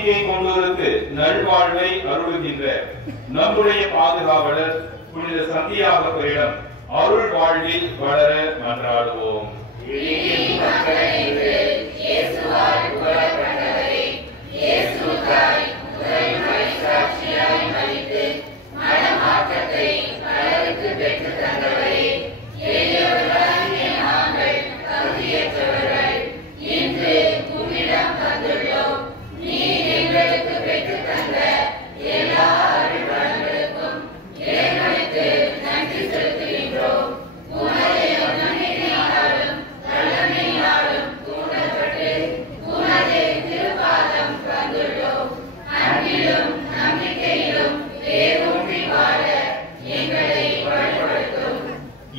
நம்பிக்கை கொண்டோருக்கு நல்வாழ்வை அருளுகின்ற நம்முடைய பாதுகாவலர் புனித சந்தியாகப்பரிடம் அருள் வாழ்வில் வளர மன்றாடுவோம்.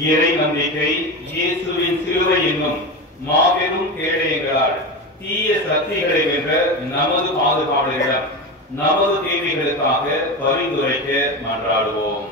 இறை நம்பிக்கை இயேசுவின் சிலுவை என்னும் மாபெரும் கேடயங்களால் தீய சக்திகளை வென்ற நமது பாதுகாவலரிடம் நமது தேவைகளுக்காக பரிந்துரைக்க மன்றாடுவோம்.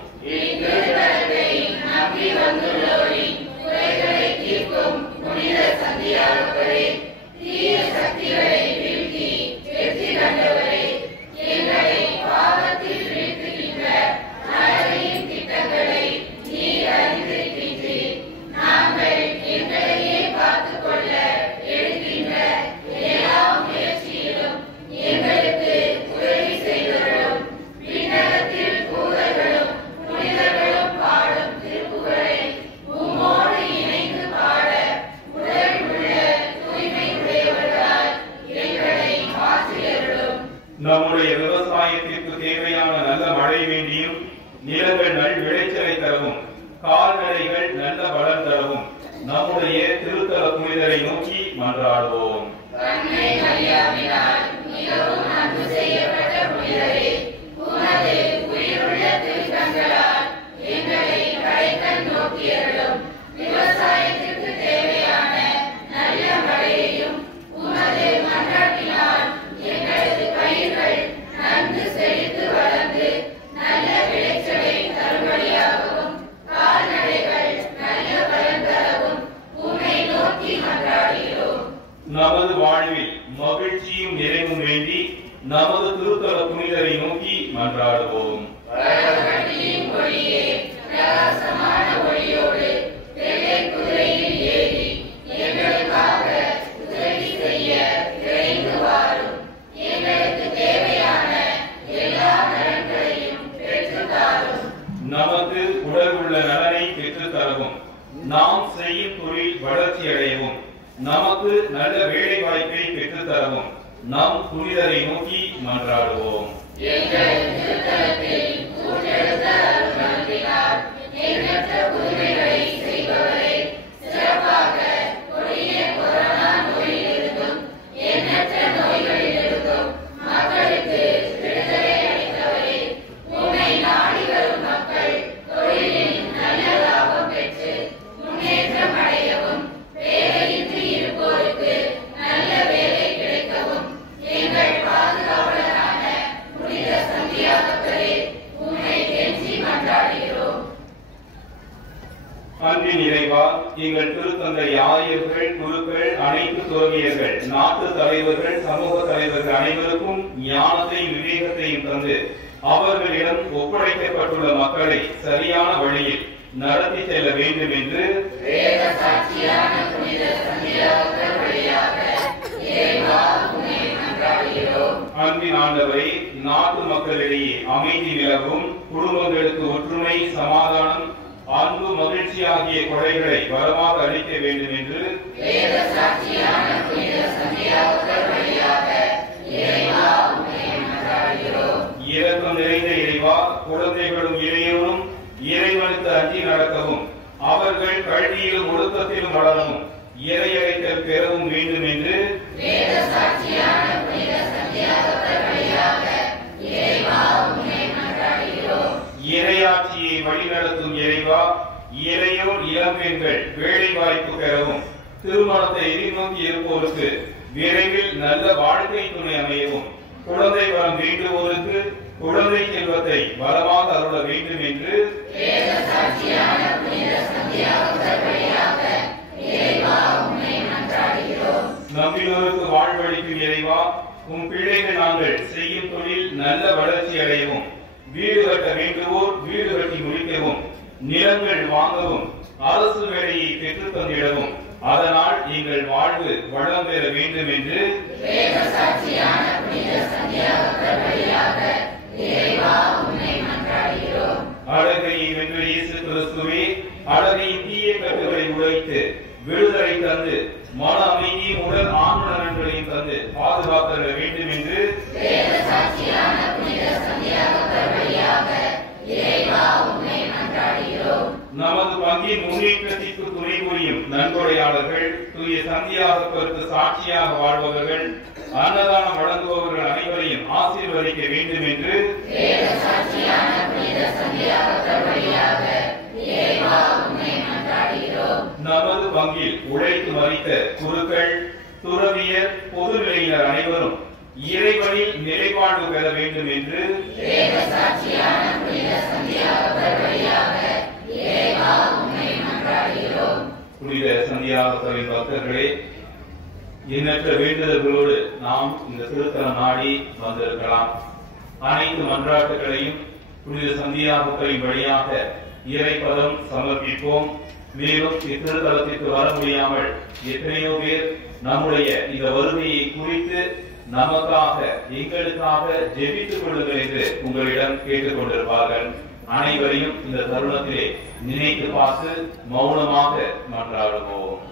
நம்முடைய விவசாயத்திற்கு தேவையான நல்ல மழை வேண்டியும் நிலங்கள் நல் விளைச்சலை தரவும் கால்நடைகள் நல்ல பலன் தரவும் நம்முடைய திருத்தல புனிதரை நோக்கி மன்றாடுவோம். நமது வாழ்வில் மகிழ்ச்சியும் நிறைவும் வேண்டி நமது திருத்தல புனிதரை நோக்கி மன்றாடுவோம். நமக்கு உடல் உள்ள நலனை பெற்றுத் தரவும் நாம் செய்யும் தொழில் வளர்ச்சி அடையவும் நமக்கு நல்ல வேலை வாய்ப்பை பெற்றுத் தரவும் நம் புனிதரை நோக்கி மன்றாடுவோம். அன்பின் இறைவா, எங்கள் திருத்தந்தை ஆயர்கள், குருக்கள், அனைத்து துறவியர்கள், நாட்டு தலைவர்கள், சமூக தலைவர்கள் அனைவருக்கும் ஞானத்தை விவேகத்தையும் தந்து அவர்களிடம் ஒப்படைக்கப்பட்டுள்ள மக்களை சரியான வழியில் நடத்தி செல்ல வேண்டும் என்று அன்பின் ஆண்டவரை, நாட்டு மக்களிடையே அமைதி நிலவும், குடும்பங்களுக்கு ஒற்றுமை, சமாதானம், அன்பு, மகிழ்ச்சி ஆகிய கொடைகளை வரமாக அளிக்க வேண்டும் என்று இரக்கம் நிறைந்த இறைவா, குழந்தைகளும் இளையோரும் இறைவனுக்கு அஞ்சி நடக்கவும் அவர்கள் கல்வியிலும் ஒழுக்கத்திலும் வளரவும் இறையழைத்தல் பெறவும் வேண்டும் என்று இறையாட்சியை வழிநடத்தும் இறைவா, இளையோர் இளம்பெண்கள் வேலை வாய்ப்பு பெறவும் திருமணத்தை எதிர்நோக்கி இருப்போருக்கு விரைவில் நல்ல வாழ்க்கை துணை அமையவும் குழந்தை வரம் வேண்டுவோருக்கு குழந்தை செல்வத்தை வரமாக அருள வேண்டும் என்று நம்பினோருக்கு வாழ்வளிக்கும் இறைவா, உம் பிள்ளைகள் நாங்கள் வேண்டுவோர் வீடு கட்டி முடிக்கவும், நிலங்கள் வாங்கவும், அரசு வேலையை பெற்று தந்திடவும், அதனால் எங்கள் வாழ்வு வளம் பெற வேண்டும் என்று அழகையை வென்ற இயேசு கிறிஸ்துவே, அழகையின் தீய கட்டுகளை உடைத்து விடுதலை தந்து மன அமைதியும் உடல் ஆன்ம நலன்களையும் தந்து பாதுகாக்க வேண்டும் என்று நமது பங்கின் முன்னேற்றத்திற்கு துணை புரியும் நன்கொடையாளர்கள், தூய சந்தியாகப்பருக்கு சாட்சியாக வாழ்பவர்கள், அன்னதானம் வழங்குபவர்கள் அனைவரையும் ஆசீர்வதிக்க வேண்டும் என்று நமது பங்கில் உழைத்து மறித்த குருக்கள், துறவியர், பொதுநிலையினர் அனைவரும் இறைவனில் நிலைப்பாடு பெற வேண்டும் என்று புனித சந்தியாகப்பரின் பக்தர்களே, எண்ணற்ற வேண்டுதல்களோடு நாம் இந்த திருத்தலம் நாடி வந்திருக்கலாம். அனைத்து மன்றாட்டுகளையும் புனித சந்தியாகப்பரின் வழியாக இறைப்பதம் சமர்ப்பிப்போம். மேலும் இத்திருத்தலத்திற்கு வர முடியாமல் எத்தனையோ பேர் நம்முடைய இந்த வருகையை குறித்து நமக்காக, எங்களுக்காக ஜெபித்துக் கொள்ளுங்கள் என்று உங்களிடம் கேட்டுக் கொண்டிருப்பார்கள். அனைவரையும் இந்த தருணத்திலே நினைத்து பார்த்து மௌனமாக மன்றாடுவோம்.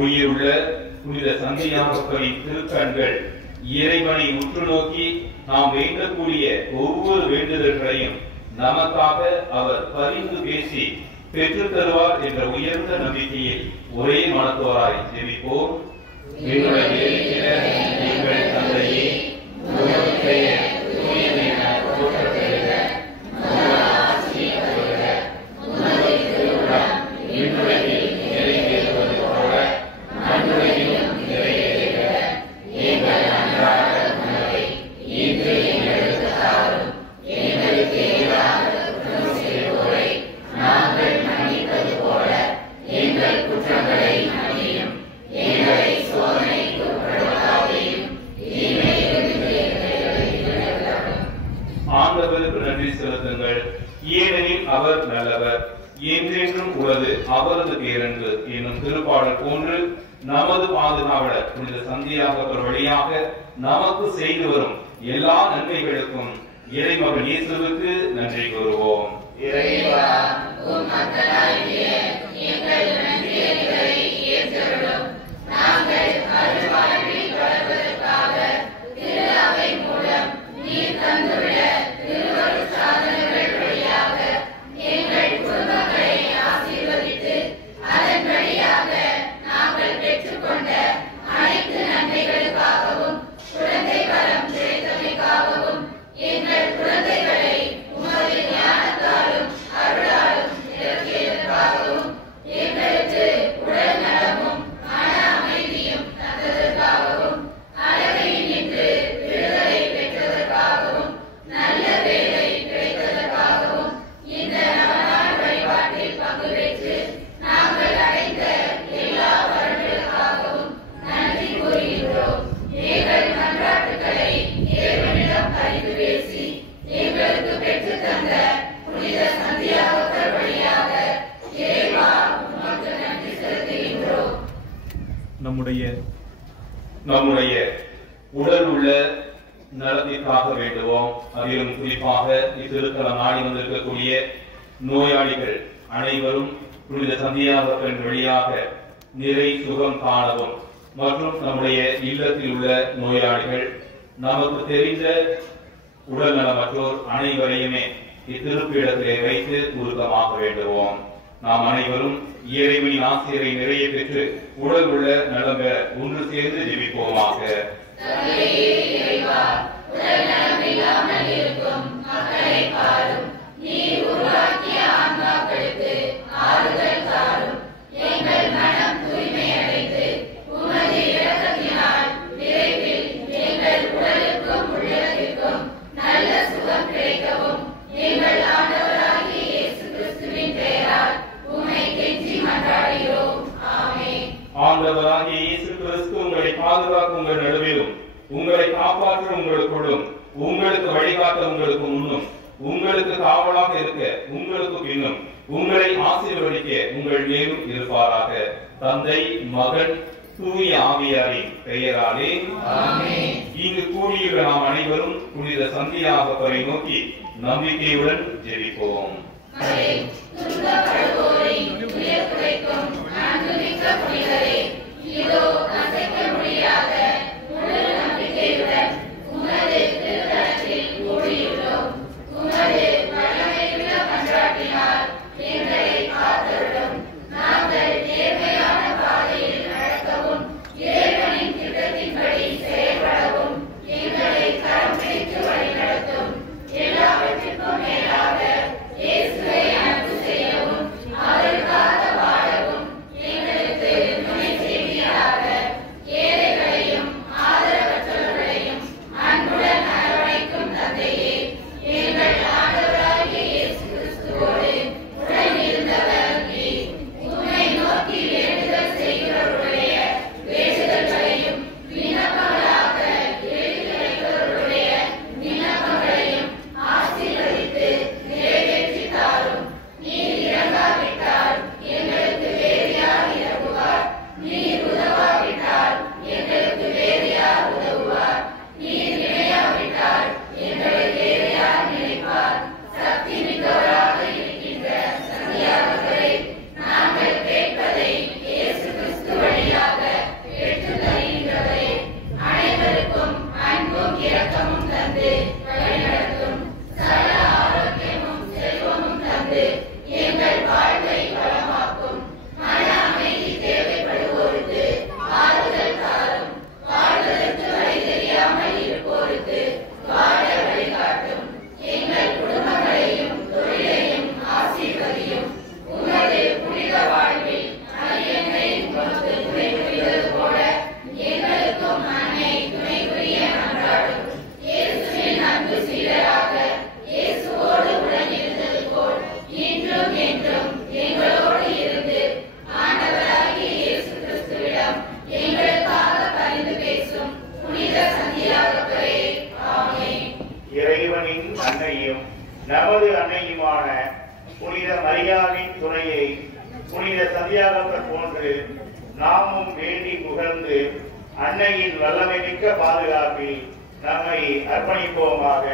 உயிருள்ள புனித சந்தியாகப்பரின் திருக்கண்கள் இறைவனை உற்று நோக்கி நாம் வேண்டக்கூடிய ஒவ்வொரு வேண்டுதல்களையும் நமக்காக அவர் பரிந்து பேசி பெற்று தருவார் என்ற உயர்ந்த நம்பிக்கையில் ஒரே மனத்தோராய் ஜெபிப்போம். எங்கள் தந்தையே, நன்றி செலுத்துங்கள். ஏனெனில் அவர் நல்லவர், என்றென்றும் உள்ளது அவரது பேரன்பு என்னும் திருப்பாடல் போன்று நமது பாதுகாவலர் புனித சந்தியாகப்பர் வழியாக நமக்கு செய்து வரும் எல்லா நன்மைகளுக்கும் இறைமகன் இயேசுவுக்கு நன்றி கூறுவோம். இறைவா, உம் மக்களாகிய எங்கள் நன்றியறிதலை ஏற்றருளும். நாங்கள் அருள்வாழ்வில் வளர்வதற்காக திரு அவை மூலம் நீர் தந்துள்ள திருவருட் சாதனங்கள் வழியாக எங்கள் குடும்பங்களை ஆசீர்வதித்து அதன் வழியாக நாங்கள் பெற்றுக்கொண்ட அனைத்து நன்மைகளுக்காகவும் குழந்தை வரம் கிடைத்தமைக்காகவும் எங்கள் குழந்தைகளை உமது ஞானத்தாலும் அருளாலும் நிரப்பியதற்காகவும் எங்களுக்கு உடல் நலமும் மன அமைதியும் தந்ததற்காகவும் அழகையில் நின்று விடுதலை பெற்றதற்காகவும் நல்ல வேலை கிடைத்ததற்காகவும் இந்த நவநாள் வழிபாட்டில் பங்கு பெற்று நாங்கள் அடைந்த எல்லா வரங்களுக்காகவும் நன்றி கூறுகின்றோம். எங்கள் மன்றாட்டுக்களை இறைவனிடம் பரிந்து பேசி எங்களுக்கு பெற்று தந்த புனித சந்தியாகப்பர் வழியாக இறைவா உமக்கு நன்றி செலுத்துகின்றோம். நம்முடைய உடல் உள்ள நலத்திற்காக வேண்டுவோம். அதிலும் குறிப்பாக இத்திருத்தலம் நாடி வந்திருக்கக்கூடிய நோயாளிகள் அனைவரும் புனித சந்தியாகப்பரின் வழியாக நிறை சுகம் காணவும், மற்றும் நம்முடைய இல்லத்தில் உள்ள நோயாளிகள், நமக்கு தெரிந்த உடல் நலமற்றோர் அனைவரையுமே இத்திருப்பிடத்திலே வைத்து உருக்கமாக வேண்டுவோம். நாம் அனைவரும் இறைவனின் ஆசிரியரை நிறைய பெற்று உடல் உள்ள நலம் பெற ஒன்று சேர்ந்து ஜெபிப்போமாக. உடல் நலமில்லாமல் இருக்கும் மக்களை பாரும். நீர் உருவாக்கிய ஆன்மாக்களுக்கு ஆறுதல் தாரும். எங்கள் மனம் தூய்மை அடைந்து உமது இரக்கத்தினால் விரைவில் எங்கள் உடலுக்கும் உள்ளத்திற்கும் நல்ல சுகம் கிடைக்கவும் எங்கள் இன்னும் உங்களை ஆசீர்வதிக்க உங்கள் மேலும் இருப்பாராக. தந்தை, மகன், தூய ஆவியாரின் பெயராலே ஆமென். இங்கு கூடியுள்ள நாம் அனைவரும் புனித சந்தியாகப்பரை நோக்கி நம்பிக்கையுடன் ஜெபிப்போம். நமது அன்னையுமான புனித மரியாவின் துணையை புனித சந்தியாகப்பர் போன்று நாமும் வேண்டி புகழ்ந்து அன்னையின் வல்லமை மிக்க பாதுகாப்பில் நம்மை அர்ப்பணிப்போமாக.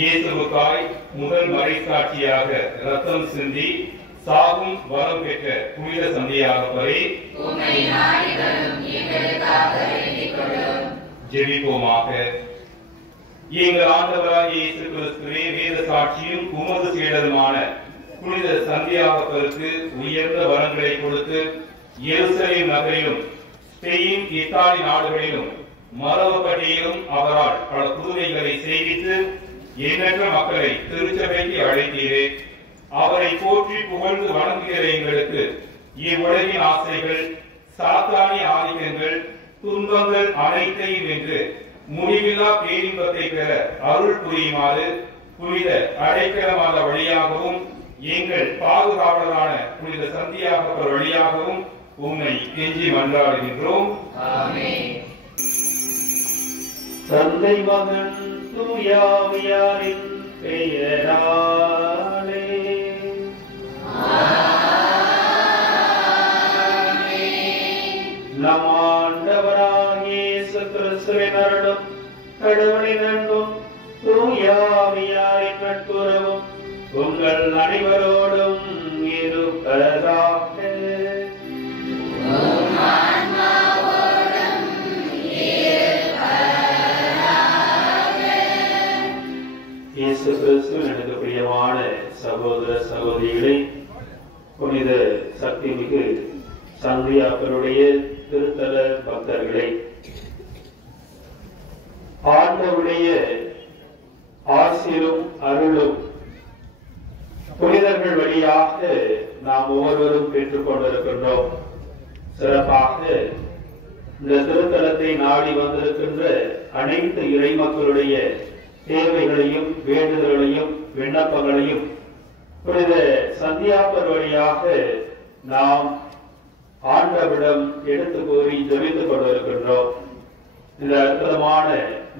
இயேசுவுக்காய் முதல் மறைசாட்சியாக ரத்தம் சிந்தி சாகும் வரம் பெற்ற புனித சந்தியாகப்பரே ஜெபிப்போமாக. எங்கள் ஆண்டவராகிய இயேசு கிறிஸ்துவே வேத சாட்சியும் உமது சீடருமான புனித சந்தியாகப்பருக்கு உயர்ந்த வரங்களை கொடுத்து எருசலேம் நகரிலும் ஸ்பெயின், இத்தாலி நாடுகளிலும் மரபப்பட்டியிலும் அவரால் பல புதுமைகளை செய்வித்து எண்ணற்ற மக்களை திருச்சபைக்கு அழைத்தீரே. அவரை போற்றி புகழ்ந்து வணங்குகிற எங்களுக்கு இவ்வுலகின் ஆசைகள், சாத்தானிய ஆதிக்கங்கள், துன்பங்கள் அனைத்தையும் வென்று முடிவில்லா பேரின்பத்தை பெற அருள் புரியுமாறு புனித அடைக்கலமான வழியாகவும் எங்கள் பாதுகாவலரான புனித சந்தியாகப்பர் வழியாகவும் உம்மை கெஞ்சி மன்றாடுகின்றோம். தந்தை, மகன், தூயாவியாரின் பெயராலே நம் ஆண்டவராகிய இயேசு கிறிஸ்துவின் அருளும் கடவுளின் அன்பும் தூயாவியாரின் நட்புறவும் உங்கள் அனைவரோடும் இருப்பதாக. இயேசு கிறிஸ்துவின் எனக்கு பிரியமான சகோதர சகோதரிகளே, புனித சக்தி மிகு சந்தியாகப்பருடைய திருத்தல பக்தர்களே, ஆண்டவருடைய ஆசீரும் அருளும் புனிதர்கள் வழியாக நாம் ஒவ்வொருவரும் பெற்றுக் கொண்டிருக்கின்றோம். சிறப்பாக இந்த திருத்தலத்தை நாடி வந்திருக்கின்ற அனைத்து இறை மக்களுடைய தேவைகளையும் வேண்டுதல்களையும் விண்ணப்பங்களையும் புனித சந்தியாப்பர் வழியாக நாம் ஆண்டவரிடம் எடுத்து கூறி ஜெபித்துக் கொண்டிருக்கின்றோம். இந்த அற்புதமான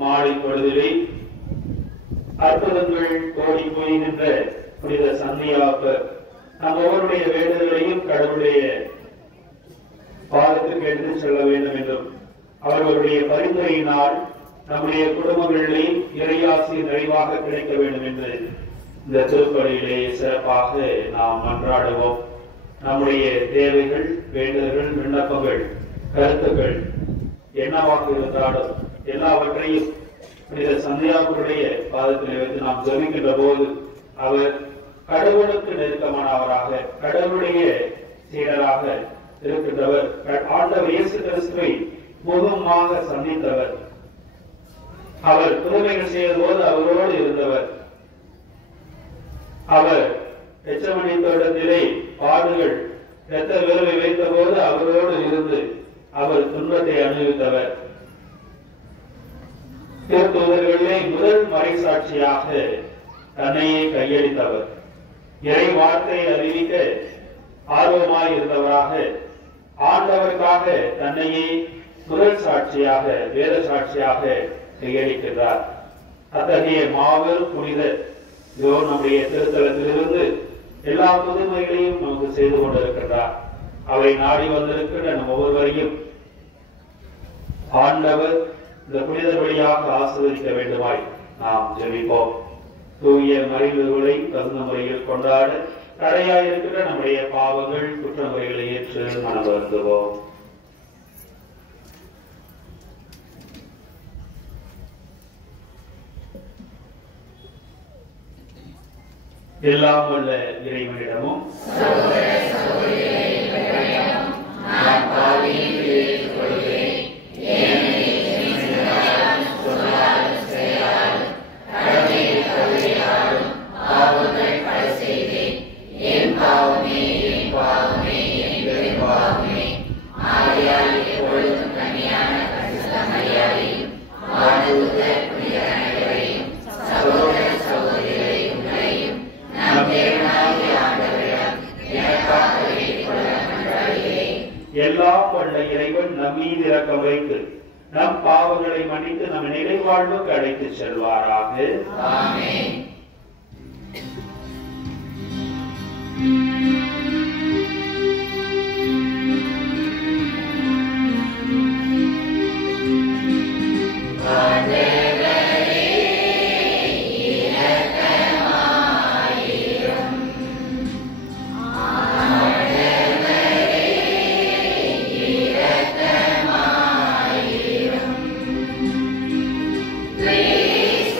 மாலை பொழுதிலே அற்புதங்கள் கோடி போய்கின்ற புனித சந்தியாப்பர் நம் ஒவ்வொருடைய வேண்டுதல்களையும் கடவுளுடைய பாதத்திற்கு எடுத்து செல்ல வேண்டும் என்றும் அவர்களுடைய பரிந்துரையினால் நம்முடைய குடும்பங்களிலே இறையாசி நிறைவாக கிடைக்க வேண்டும் என்று இந்த திருப்பலியிலே சிறப்பாக நாம் மன்றாடுவோம். நம்முடைய தேவைகள், வேண்டுதல்கள், விண்ணப்பங்கள், கருத்துக்கள் என்னவாக இருந்தாலும் எல்லாவற்றையும் புனித சந்தியாப்பருடைய பாதத்தில் வைத்து நாம் ஜெபிக்கின்ற போது அவர் கடவுளுக்கு நெருக்கமானவராக, கடவுளுடைய சீடராக இருக்கின்றவர். ஆண்டவர் இயேசு கிறிஸ்துவை முகமாக சந்தித்தவர். அவர் புதுமைகள் செய்த போது அவரோடு இருந்தவர். அவர் எச்சமணி தோட்டத்திலே பாடுகள் இரத்த விரவை வைத்த போது அவரோடு இருந்து அவர் துன்பத்தை அனுபவித்தவர். திருத்தூதர்களிலே முதல் மறைசாட்சியாக தன்னையே கையளித்தவர். இறை வார்த்தையை அறிவிக்க ஆர்வமாய் இருந்தவராக ஆண்டவருக்காக தன்னையே முதல் சாட்சியாக, வேத சாட்சியாக கையளிக்கின்றார். அத்தகைய மாபெரும் புனிதர் இதோ நம்முடைய திருத்தலத்திலிருந்து எல்லா புதுமைகளையும் நமக்கு செய்து கொண்டிருக்கின்றார். அவை நாடி வந்திருக்கின்ற நம் ஒவ்வொருவரையும் ஆண்டவர் இந்த புனிதர் வழியாக ஆசீர்வதிக்க வேண்டுமாய் நாம் ஜெபிப்போம். தூய மறைவுகளை தகுந்த முறையில் கொண்டாட தடையாயிருக்கின்ற நம்முடைய பாவங்கள், குற்றமுறைகளை ஏற்று மனம் வருந்துவோம். எல்லாம் வல்ல இறைவனிடமும் எல்லாம் வல்ல இறைவன் நம் மீது இரக்கம் வைத்து நம் பாவங்களை மன்னித்து நம் நிலைவாழ்வுக்கு அழைத்து செல்வாராக. ஆமென். Please,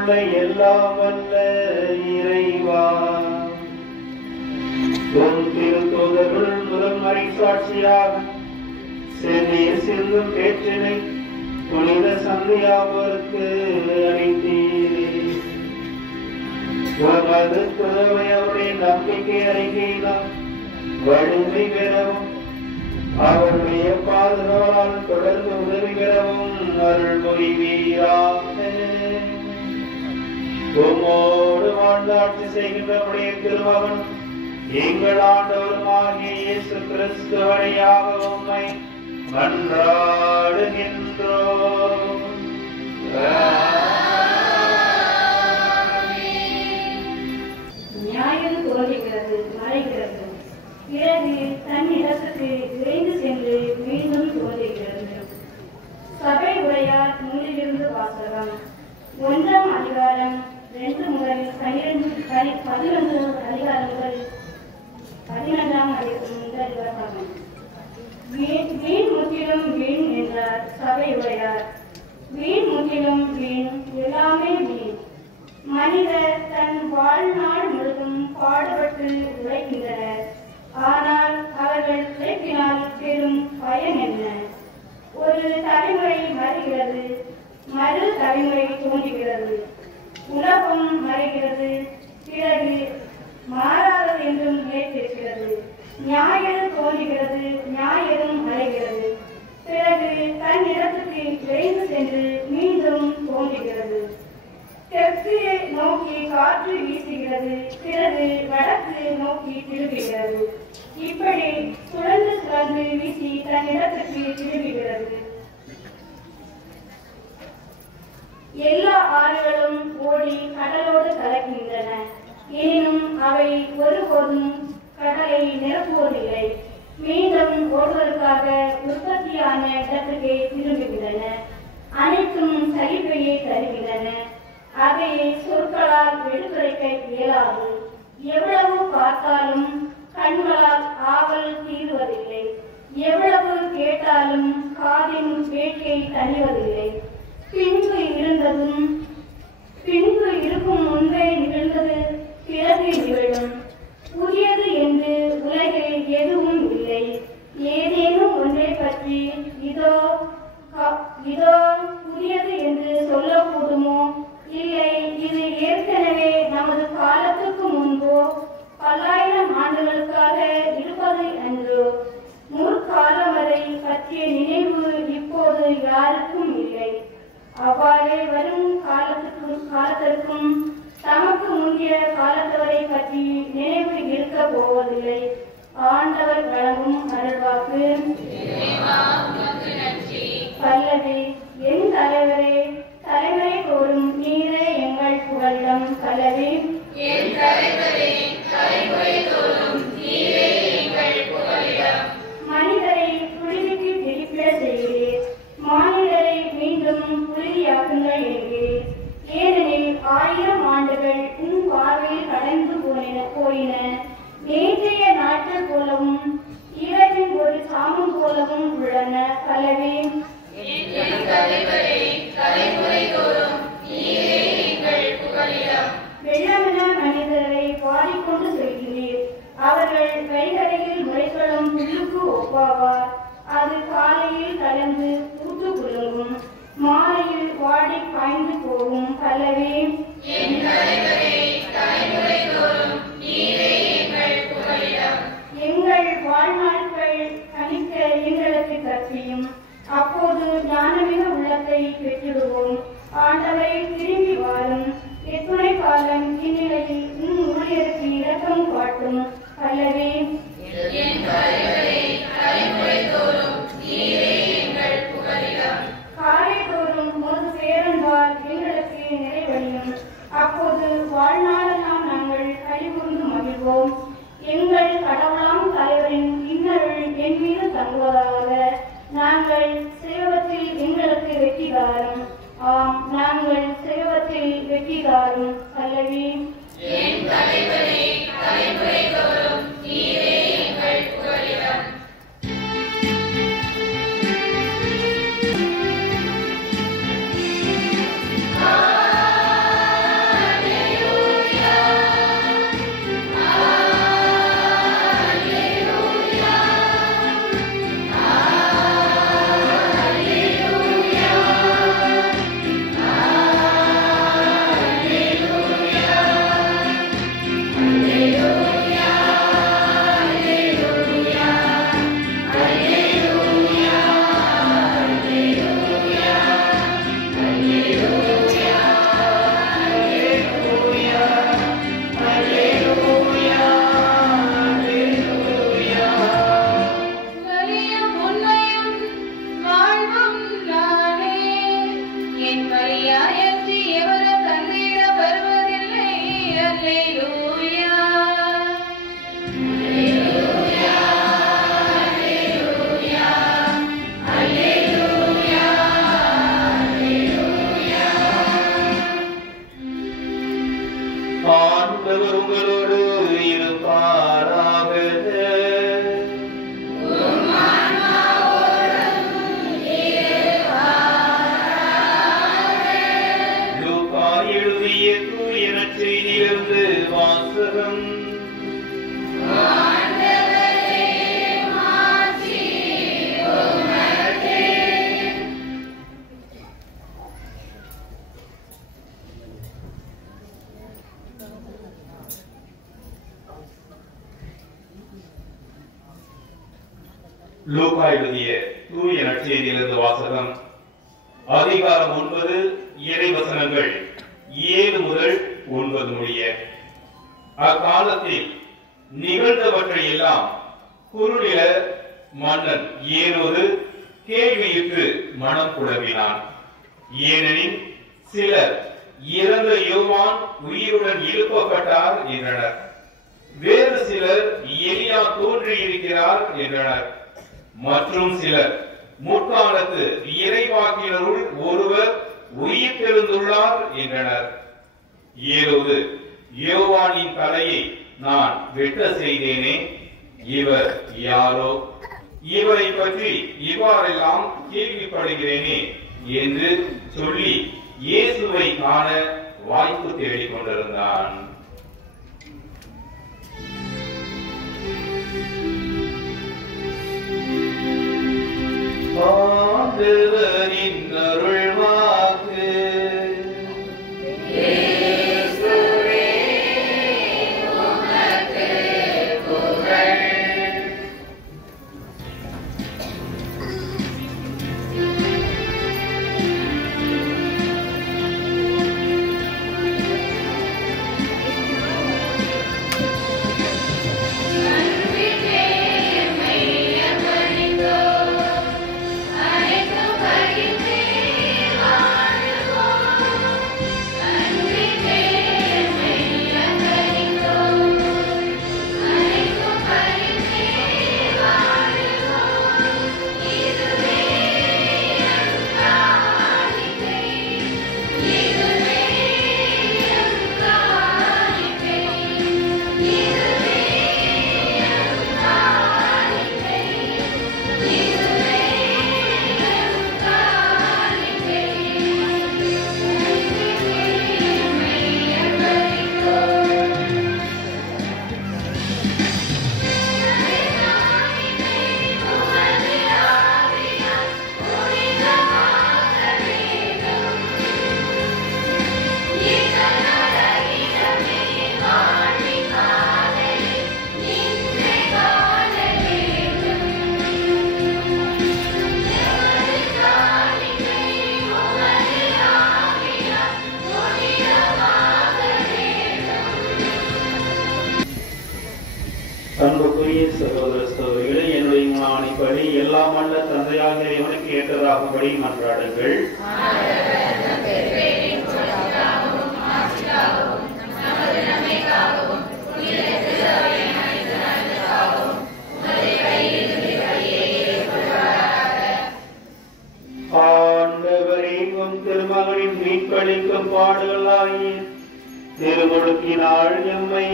உள்ள எல்லாம் வல்ல இறைவா, உன் திருத்தூதர்கள் முதல் மறை சாட்சியாக சென்னையில் சிந்தும் பேற்றினை புனித சந்தியாவோருக்கு அளித்தீரே. உமது துறவை அவருடைய நம்பிக்கை அறிக்கையினால் வலிமை பெறவும் அவருடைய பாதுகாவலால் தொடர்ந்து உதவி பெறவும் அருள் புரிவீராக. உம்மோடு வாழ்ந்து ஆட்சி செய்கின்ற நம்முடைய திருமகன் எங்கள் ஆண்டவருமாகிய இயேசு கிறிஸ்து வழியாக உம்மை மன்றாடுகின்றோம். நியாயம் தோன்றுகிறது, மறைகிறது, பிறகு தன் இடத்துக்கு விரைந்து சென்று மீண்டும் தோன்றுகிறது. சபை உரையார் நூலிலிருந்து வாசகம். 1ஆம் அதிகாரம் 2 முதல் 11 அதிகாரங்கள் 12ஆம் முதல் வாசகம். வீண் முற்றிலும் வீண் என்றார் சபை உரையார். வீண் முற்றிலும் வீண், எல்லாமே வீண். மனிதர் தன் வாழ்நாள் முழுதும் பாடுபட்டு உழைக்கின்றனர். ஆனால் அவர்கள் உழைப்பினால் பெரும் பயன் என்ன? ஒரு தலைமுறை மறைகிறது, மறு தலைமுறை தோன்றுகிறது. உலகம் மறைகிறது, பிறகு மாறாதது என்றும் நிலைத்திருக்கிறது. ஞாயிறு தோன்றுகிறது, ஞாயிறும் மறைகிறது, பிறகு தன் இடத்துக்கு விரைந்து சென்று மீண்டும் தோன்றுகிறது. தெற்கு நோக்கி காற்று வீசுகிறது, பிறகு வடக்கு நோக்கி திரும்புகிறது. இப்படி சுழன்று சுழன்று வீசி தன் இடத்துக்கு திரும்புகிறது. எல்லா ஆறுகளும் ஓடி கடலோடு கலக்கின்றன, எனினும் அவை ஒருபோதும் கடலை நிரப்புவதில்லை. மீண்டும் ஓடுவதற்காக உற்பத்தியான இடத்துக்கே திரும்புகின்றன. அனைத்தும் சலிப்பையே தருகின்றன. அதை சொற்களால் எடுத்துரைக்க இயலாது. எவ்வளவு பார்த்தாலும் கண்களால் ஆவல் தீருவதில்லை. எவ்வளவு கேட்டாலும் காதின் வேட்கை தணிவதில்லை. பின்பு இருக்கும் முன்பே நிகழ்ந்தது பிறகு நிகழும். புதியது என்று உலகில் எதுவும் இல்லை. ஏதேனும் ஒன்றை பற்றி இதோ புதியது என்று சொல்லக்கூடுமோ? இல்லை, இது ஏற்கனவே நமது காலத்துக்கு முன்போ 1000 ஆண்டுகளுக்காக இருப்பது என்றோ? முற்காலம் வரை பற்றிய நினைவு இப்போது யாருக்கும் இல்லை. அவ்வாறே வரும் காலத்திற்கும் தமக்கு முந்தைய காலத்தவரை பற்றி நினைவு இருக்க போவதில்லை. ஆண்டவர் வழங்கும் அருள்வாக்கு. பல்லவி. என் தலைவரே, தலைமுறை தோறும் நீரே எங்கள் புகலிடம். பல்லவி. என் தலைவரே, தலைமுறை தோறும் நீரே எங்கள் புகலிடம். மனிதரை புழுதிக்கு திருப்பிட செய்கிறீர், மானிடரை மீண்டும் புழுதியாக்குங்கள் என்கிறீர். ஏனெனில் 1000 ஆண்டுகள் உன் பார்வையில் கடந்து போயின. நேற்றைய நாட்கள் போலவும் இரவின் ஒரு சாமம் போலவும் உள்ளன. பல்லவி. என் தலைவரே, தலைமுறை தோறும் நீரே எங்கள் புகலிடம். வெள்ளமென மனிதரை பாடிக்கொண்டு செல்கிறீர். அவர்கள் கைகரையில் முளைகளும் புல்லுக்கு ஒப்பாவார். அது காலையில் கலந்து பூத்து குலுங்கும், மாலையில் வாடி பாய்ந்து போகும். பல்லவி. என் தலைவரே, தலைமுறை தோறும் நீரே எங்கள் புகலிடம். எங்கள் வாழ்நாட்கள் கணிக்க எங்களுக்கு கற்பியும், அப்போது ஞானமிக உள்ளத்தை பெற்றிடுவோம். ஆண்டவரை திரும்பி வாரும். எத்துணை காலம் இந்நிலையில் உன் ஊழியருக்கு இரக்கம் காட்டும். பல்லவி. என் தலைவரே, தலைமுறை தோறும் நீரே எங்கள் புகலிடம். காலை தோறும் ஒரு பேரன்பால் எங்களுக்கு நிறைவடையும். அப்போது வாழ்நாளெல்லாம் நாங்கள் கழிவுந்து மகிழ்வோம். எங்கள் கடவுளாம் தலைவரின் இன்னருள் என் மீது தங்குவதாக. நாங்கள் செய்வத்தில் எங்களுக்கு வெற்றிகாரம். ஆம், நாங்கள் செய்வத்தில் வெற்றிகாரம். பல்லவி. என் தலைவரே, தலைமுறை தோறும் நீரே ஆண்டவர் உங்களோடு இருப்பாராக. லூக்கா எழுதிய தூய நற்செய்தியிலிருந்து வாசகம். லூக்கா எழுதிய தூய நற்செய்தியிலிருந்து வாசகம். அதிகாரம் 9, இறைவசனங்கள் 7 முதல் 9 முடிய. அக்காலத்தில் நிகழ்ந்தவற்றை எல்லாம் குறுநில மன்னன் ஏரோது கேள்வியுற்று மனம் குழம்பினான். ஏனெனில் சிலர் இறந்த யோவான் உயிருடன் எழுப்பப்பட்டார் என்றனர். வேறு சிலர் எலியா தோன்றியிருக்கிறார் என்றனர். மற்றும் சிலர் முற்காலத்து இறைவாக்கினருள் ஒருவர் உயிர்த்தெழுந்துள்ளார் என்றனர். ஏரோது யோவானின் தலையை நான் வெட்ட செய்தேனே, இவர் யாரோ? இவரை பற்றி இவ்வாறெல்லாம் கேள்விப்படுகிறேனே என்று சொல்லி இயேசுவை காண வாய்ப்பு தேடிக் கொண்டிருந்தான். ஆண்டவரின் அருள்வாக்கு. அன்புக்குரிய சகோதர சகோதரிகளே, என்னுடைய ஆணைப்படி எல்லாம் வல்ல தந்தையாக இவனுக்கு ஏற்றதாகும்படி மன்றாடுங்கள். ஆண்டவரே, உம் திருமகனின் மீட்பளிக்கும் பாடுகளாகிய திருமுழுக்கினால் எம்மை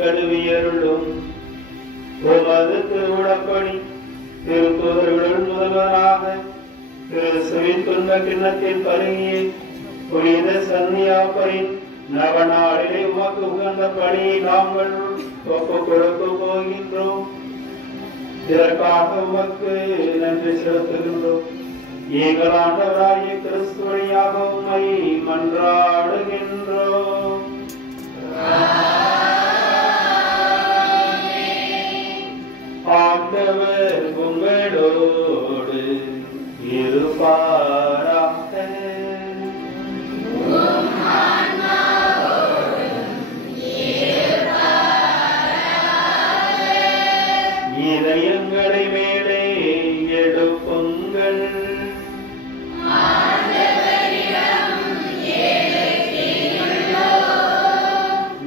கழுவியருளும். உமது திருவுடப்படி திருத்தூதர்களுள் முதல்வராக கிறிஸ்துவின் துன்ப கிண்ணத்தில் பருகிய புனித சன்னியாப்பரின் நவநாளிலே உமக்கு உகந்த பணியை நாங்கள் ஒப்புக் கொடுக்க போகின்றோம். இதற்காக உமக்கு நன்றி செலுத்துகின்றோம். எங்கள் ஆண்டவராகிய கிறிஸ்து வழியாக உம்மை மன்றாடுகின்றோம். ஆண்டவர் உங்களோடு இருப்பாராக. இதயங்களை மேலே எடுப்புங்கள்.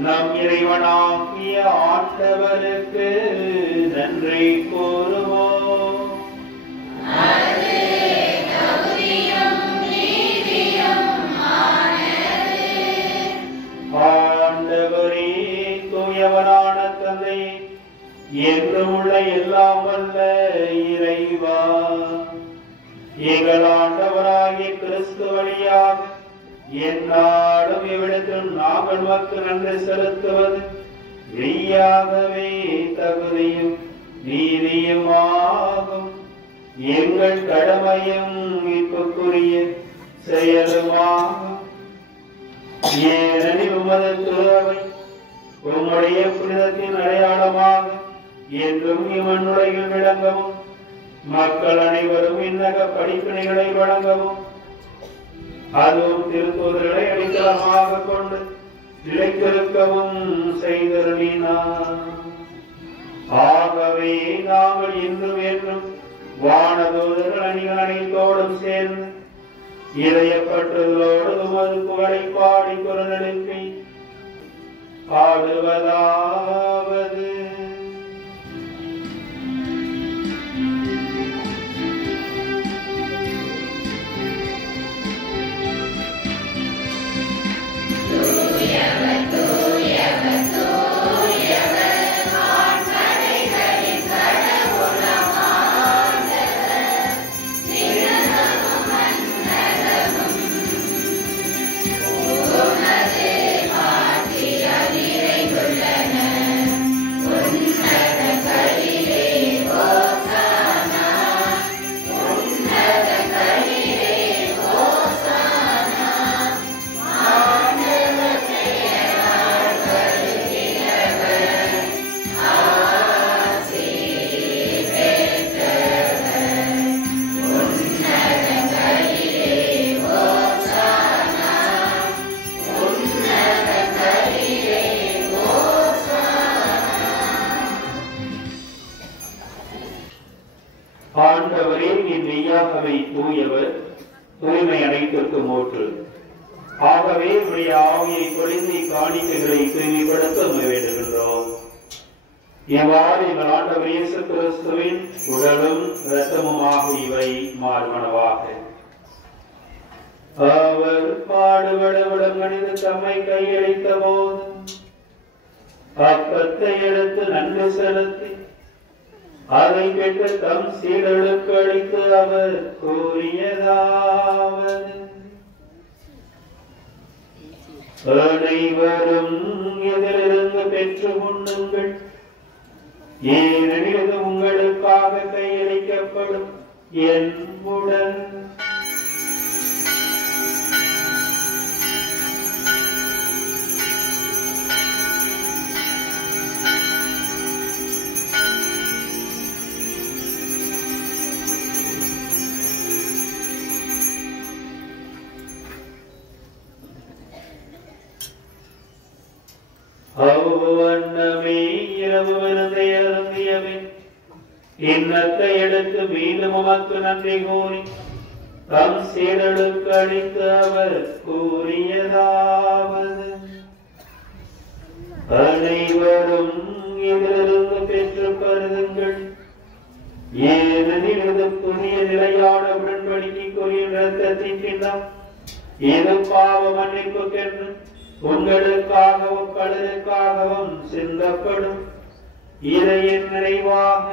நம் இறைவனாகிய ஆண்டவருக்கு நன்றி கூறுவோம். ஆண்டவர் ஆண்டவரான தந்தை என்றும் உள்ள எல்லாம் வல்ல இறைவா, எங்கள் ஆண்டவராகிய கிறிஸ்து வழியாக எந்நாளும் இவ்விடத்தில் நாங்கள் உமக்கு நன்றி செலுத்துவது மெய்யாகவே தகுதியும் நீதியுமாகும். எங்கள் கடமையும் மீட்புக்குரிய செயலுமாகும். ஏனெனில் உமது திருவை உம்முடைய புனிதத்தின் அடையாளமாக என்றும் இம்மண்ணுலகில் விளங்கவும், மக்கள் அனைவரும் இன்னக படிப்பினைகளை வழங்கவும், அதுவும் திருத்தூதர்களை அடித்தளமாக கொண்டு நிலைத்திருக்கவும் செய்தருளினார். ஆகவே நாங்கள் இன்றும் என்றும் வானதூதர்கள் அணிகள் அனைத்தோடும் சேர்ந்து இதயப்பட்டதோடு உமது புகழை பாடி குரல் எழுப்பி பாடுவதாவது: ஆண்டவரே, நீர் மெய்யாகவே தூயவர், தூய்மை அனைத்திற்கும் ஊற்று. ஆகவே உடைய ஆவியை பொழிந்து காணிக்கைகளை தூய்மைப்படுத்த வேண்டுகின்றோம். இவ்வாறு எங்கள் ஆண்டவர் இயேசு கிறிஸ்துவின் உடலும் இரத்தமுமாக இவை மாறுவனவாக. அவர் பாடுபட உடம்பணிந்து தம்மை கையளித்த போது அப்பத்தை எடுத்து நன்கு செலுத்தி அதை பெற்று தம் சீடர்களுக்கு அளித்து அவர் கூறியதாவது: அனைவரும் இதிலிருந்து பெற்று உண்ணுங்கள், ஏனெனில் இது உங்களுக்காக கையளிக்கப்படும் என் உடல். அவ்வண்ணமே இரவு விருந்தை அருந்தியபின் கிண்ணத்தை எடுத்து மீண்டும் உமக்கு நன்றி கூறி தம் சீடர்களுக்கு அளித்து அவர் கூறியதாவது: அனைவரும் இதிலிருந்து பெற்று பருகுங்கள், ஏனெனில் இது புதிய நிலையான உடன்படிக்கைக்குரிய இரத்தத்தின் கிண்ணம். இது பாவ மன்னிப்புக்கென்று உங்களுக்காகவும் பலருக்காகவும் சிந்தப்படும். இதை என் நிறைவாக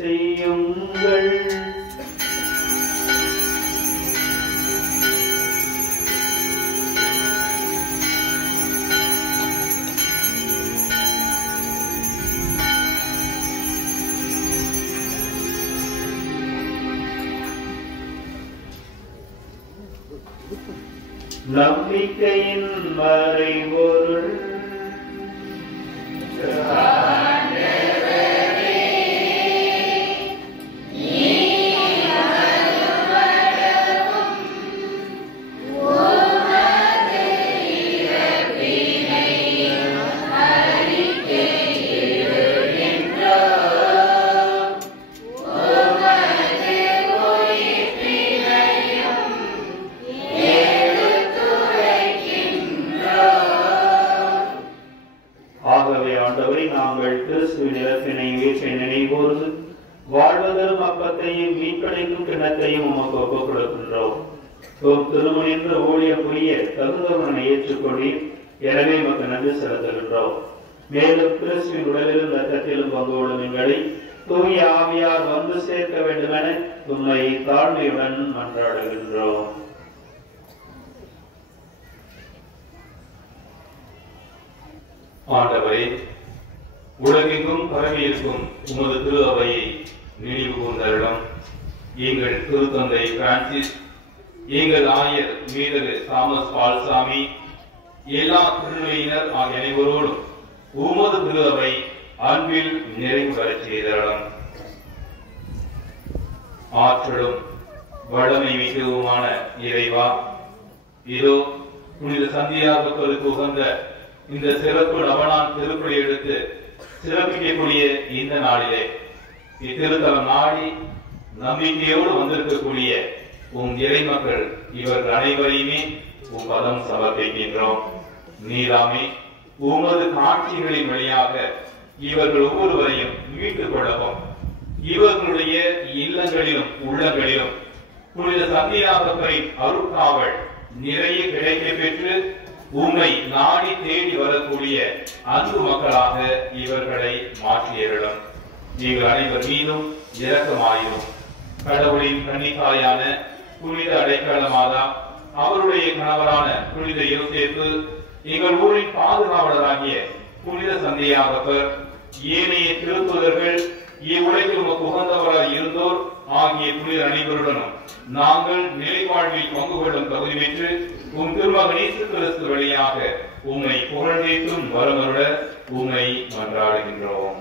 செய்யுங்கள். நம்பிக்கையின் மறைபொருள் நாங்கள் கிறிஸ்துவின் இறப்பினை உயிர்ப்பை நினைவோர்ந்து வாழ்வதரும் அப்பத்தையும் மீட்படைக்கும் கிண்ணத்தையும் உமக்கு ஒப்புக் கொடுக்கின்றோம். திருமணின்ற ஊழியம் புரிய தகுந்தவனை ஏற்றுக்கொண்டு எனவே உமக்கு நன்றி செலுத்துகின்றோம். மேலும் கிறிஸ்துவின் உடலிலும் இரத்தத்திலும் பங்கு கொள்ளும் எங்களை தூய ஆவியார் வந்து சேர்க்க வேண்டுமென உம்மை தாழ்மையுடன் மன்றாடுகின்றோம். ஆண்டவரே, உலகெங்கும் பரவி இருக்கும் உமது திரு அவையை நினைவு கூர்ந்தருளும். எங்கள் திருத்தந்தை பிரான்சிஸ், எங்கள் ஆயர் மீதகு தாமஸ் பால்சாமி, எல்லா திருநிலையினர் ஆகிய அனைவரோடும் உமது திரு அவை அன்பில் நிறைவு பெறச் செய்தருளும். ஆற்றலும் வளமை மிகவுமான இறைவா, இதோ புனித சந்தியாகப்பருக்கு உகந்த இந்த சிறப்பு நவநாள் திருப்பலி எடுத்து சிறப்பிக்கக்கூடிய இந்த நாளிலே இத்திருத்தலம் நாடி நம்பிக்கையோடு வந்திருக்கக்கூடிய உம் இறை மக்கள் இவர்கள் அனைவரையுமே உம் பதம் சமர்ப்பிக்கின்றோம். நீராமே உமது காட்சிகளின் வழியாக இவர்கள் ஒவ்வொருவரையும் மீட்டுக் கொள்ளவும், இவர்களுடைய இல்லங்களிலும் உள்ளங்களிலும் புனித சந்தியாகப்பரின் அருட்காவல் நிறைய கிடைக்க பெற்று உம்மை நாடி தேடி வரக்கூடிய அன்பு மக்களாக இவர்களை மாற்றியருளும். நீங்கள் அனைவர் மீதும் இரக்கமாயிரும். கடவுளின் கன்னித்தாயான புனித அடைக்கல மாதா, அவருடைய கணவரான புனித யோசேப்பு, எங்கள் ஊரின் பாதுகாவலராகிய புனித சந்தியாகப்பர், ஏனைய திருத்துதர்கள், இவ்வுலகில் உமக்கு உகந்தவராய் இருந்தோர் ஆகிய புனித அனைவருடனும் நாங்கள் நிலைவாழ்வில் பங்கு கொள்ளும் தகுதி பெற்று உம் திருமகன் இயேசு கிறிஸ்து வழியாக உம்மை புகழ்ந்தேற்றும் வரமருட உம்மை மன்றாடுகின்றோம்.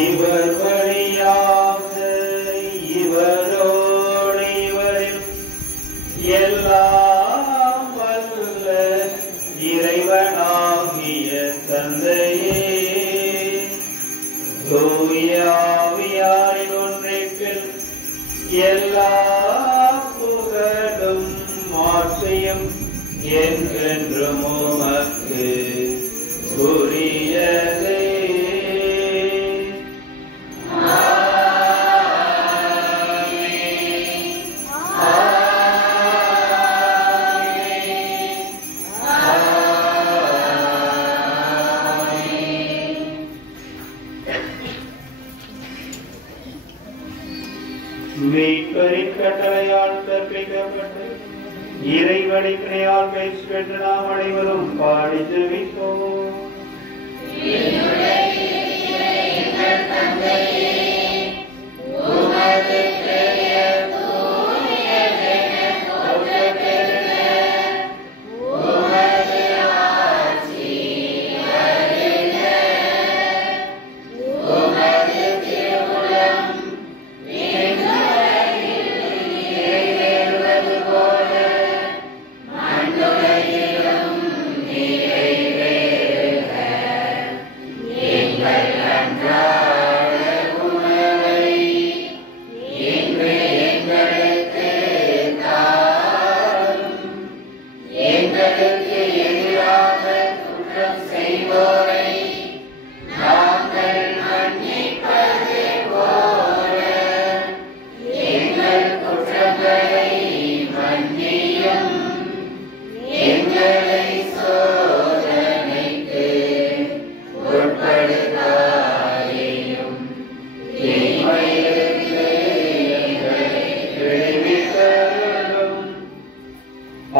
இவர் வழியாக இவரோடு இவரில் எல்லாம் வல்ல இறைவனாகிய தந்தையே, தூய ஆவியாரின் ஒன்றிப்பில் எல்லா புகழும் மாற்றியும் என்றென்றும் உமக்கு உரியதே. மீட்பரின் கட்டளையால் கற்பிக்கப்பட்டு இறைவழிப்பினையால் பயிற்சி பெற்று நாம் அனைவரும் பாடி ஜெபிப்போம்.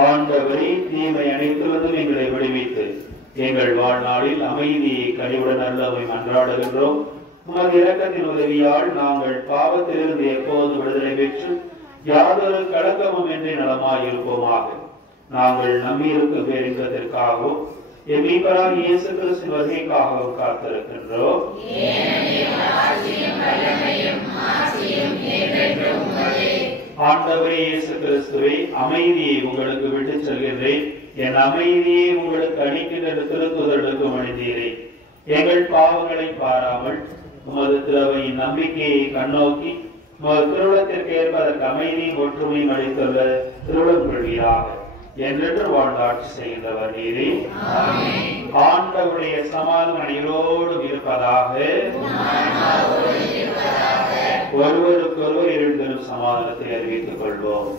ஆண்டவரே, தீமை அனைத்திலிருந்தும் எங்களை விடுவித்து எங்கள் வாழ்நாளில் அமைதியை கனிவுடன் அருளவை மன்றாடுகின்றோம். உமது இரக்கத்தின் உதவியால் நாங்கள் பாவத்திலிருந்து எப்போது விடுதலை பெற்று யாதொரு களங்கமும் இன்றி நலமாயிருப்போமாக. நாங்கள் நம்பியிருக்கும் பேரின்பத்திற்காகவும் என் மீட்பராகிய இயேசு கிறிஸ்துவின் வருகைக்காகவும் காத்திருக்கின்றோம். ஆண்டவரே இயேசு கிறிஸ்துவே, அமைதியை உங்களுக்கு விட்டுச் செல்கின்றேன், என் அமைதியை உங்களுக்கு அளிக்கின்ற திருத்துதர்களுக்கு அணிந்தீரே. எங்கள் பாவங்களை பாராமல் உமது திருவையின் நம்பிக்கையை கண்ணோக்கி உமது திருவுளத்திற்கு ஏற்பதற்கு அமைதியும் ஒற்றுமையும் அளித்துள்ள திருவுளம் கொள்வீராக. என்றென்று வாழ்ந்து ஆட்சி செய்கின்றவர் நீரே. ஆண்டவருடைய சமாதானம் அனைவரோடும் இருப்பதாக. ஒருவருக்கொருவர் இருந்தனும் சமாதானத்தை அறிவித்துக் கொள்வோம்.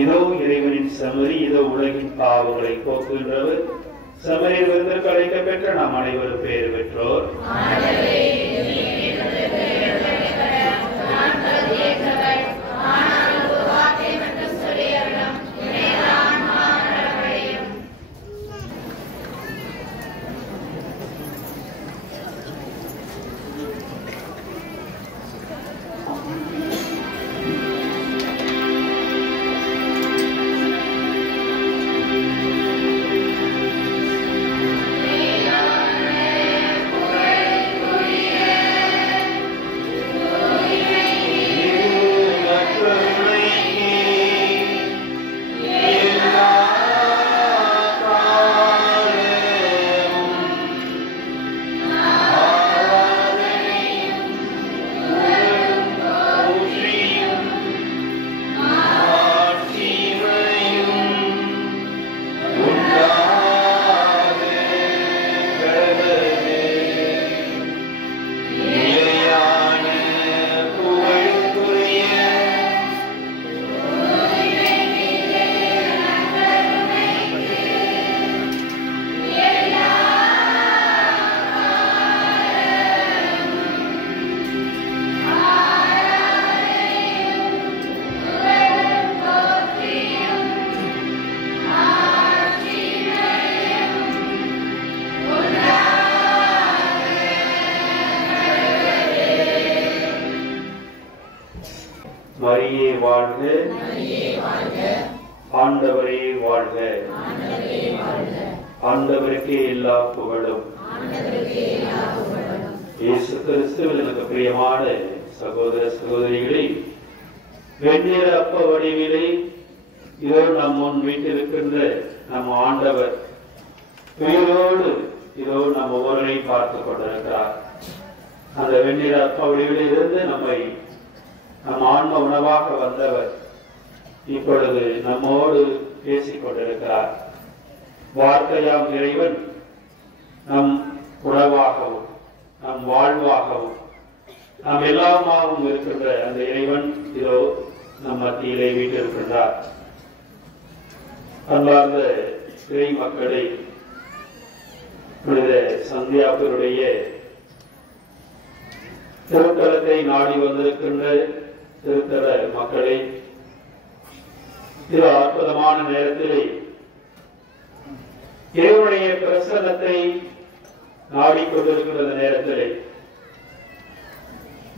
இதோ இறைவனின் செம்மறி, இதோ உலகின் பாவங்களை போக்குகின்றவர். செம்மறியில் விருந்திற்கு அழைக்கப்பெற்ற நாம் அனைவரும் பேறு பெற்றோர். மரியே வாழ்க, ஆண்டவரே வாழ்க, ஆண்டவருக்கே எல்லா புகழும். இயேசு கிறிஸ்துவில் எனக்கு பிரியமான சகோதர சகோதரிகளே, வெண்ணிற அப்ப வடிவிலே இதோ நம் முன் வீட்டிருக்கின்ற நம் ஆண்டவர் உயிரோடு இதோ நம் ஒவ்வொருவரையும் பார்த்துக் கொண்டிருக்கிறார். அந்த வெண்ணிற அப்ப வடிவிலே இருந்து நம்மை நம் ஆன்ம உணவாக வந்தவர் இப்பொழுது நம்மோடு பேசிக் கொண்டிருக்கிறார். வார்த்தையாம் இறைவன் நம் உணவாகவும் நம் வாழ்வாகவும் நம் எல்லாமாகவும் இருக்கின்ற அந்த இறைவன் இதோ நம் மத்தியிலே வீட்டிருக்கின்றார். அன்பார்ந்த இறை மக்களை, புனித சந்தியாப்பருடைய திருத்தலத்தை நாடி வந்திருக்கின்ற திருத்தல மக்களை, இது அற்புதமான நேரத்திலே இறைவனுடைய பிரசன்னத்தை நாடிக்கொண்டிருக்கின்ற நேரத்திலே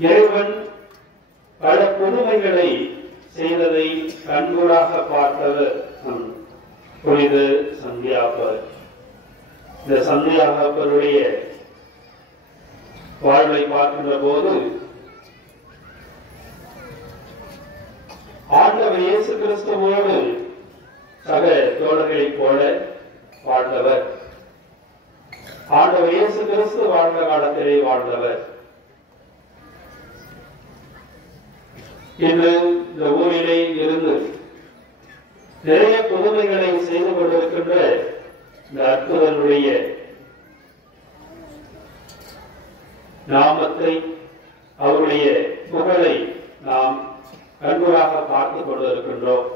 இறைவன் பல புதுமைகளை செய்ததை கண்கூடாக பார்த்தவர் புனித சந்தியாப்பர். இந்த சந்தியாப்பருடைய வாழ்வை பார்க்கின்ற போது ஆண்டவர் இயேசு கிறிஸ்துவோடு சக தோழர்களைப் போல வாழ்ந்தவர். ஆண்டவர் இயேசு கிறிஸ்து வாழ்ந்த காலத்திலே வாழ்ந்தவர். இன்று இந்த ஊரிலே இருந்து நிறைய புதுமைகளை செய்து கொண்டிருக்கின்ற இந்த அற்புதனுடைய நாமத்தை, அவருடைய புகழை நாம் கண்கூடாக பார்த்துக் கொண்டிருக்கின்றோம்.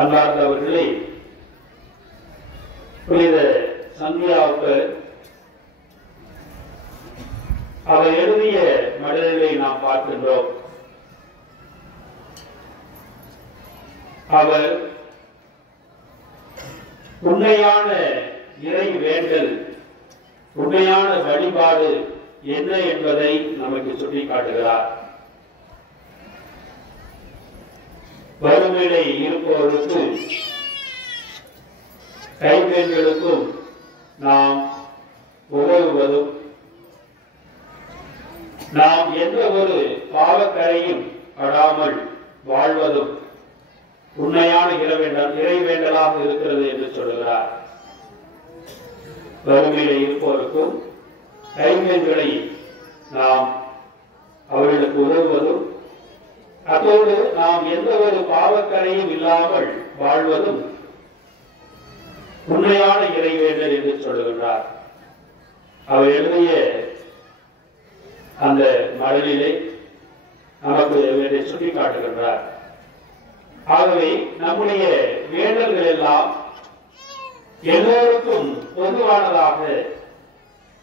அன்பார்ந்தவர்களே, புனித சந்தியாவுக்கு அவர் எழுதிய மடலை நாம் பார்க்கின்றோம். அவர் உண்மையான இறை வேண்டல், உண்மையான வழிபாடு என்ன என்பதை நமக்கு சுட்டிக்காட்டுகிறார். வறுமையிலே இருப்பவருக்கு, கைம்பெண்களுக்கும் நாம் உதவுவதும், நாம் எந்த ஒரு பாவக்கரையும் படாமல் வாழ்வதும் உண்மையான இறைவேண்டலாக இருக்கிறது என்று சொல்கிறார். வறுமையிலே இருப்பவருக்கும் கைம்பெண்களை நாம் அவர்களுக்கு உதவுவதும், அதோடு நாம் எந்த ஒரு பாவக்கரையும் இல்லாமல் வாழ்வதும் உண்மையான இறைவேண்டல் என்று சொல்லுகின்றார். அவர் எழுதிய அந்த மடலிலே நமக்கு இவரை சுட்டிக்காட்டுகின்றார். ஆகவே நம்முடைய வேண்டல்கள் எல்லாம் எல்லோருக்கும் பொதுவானதாக,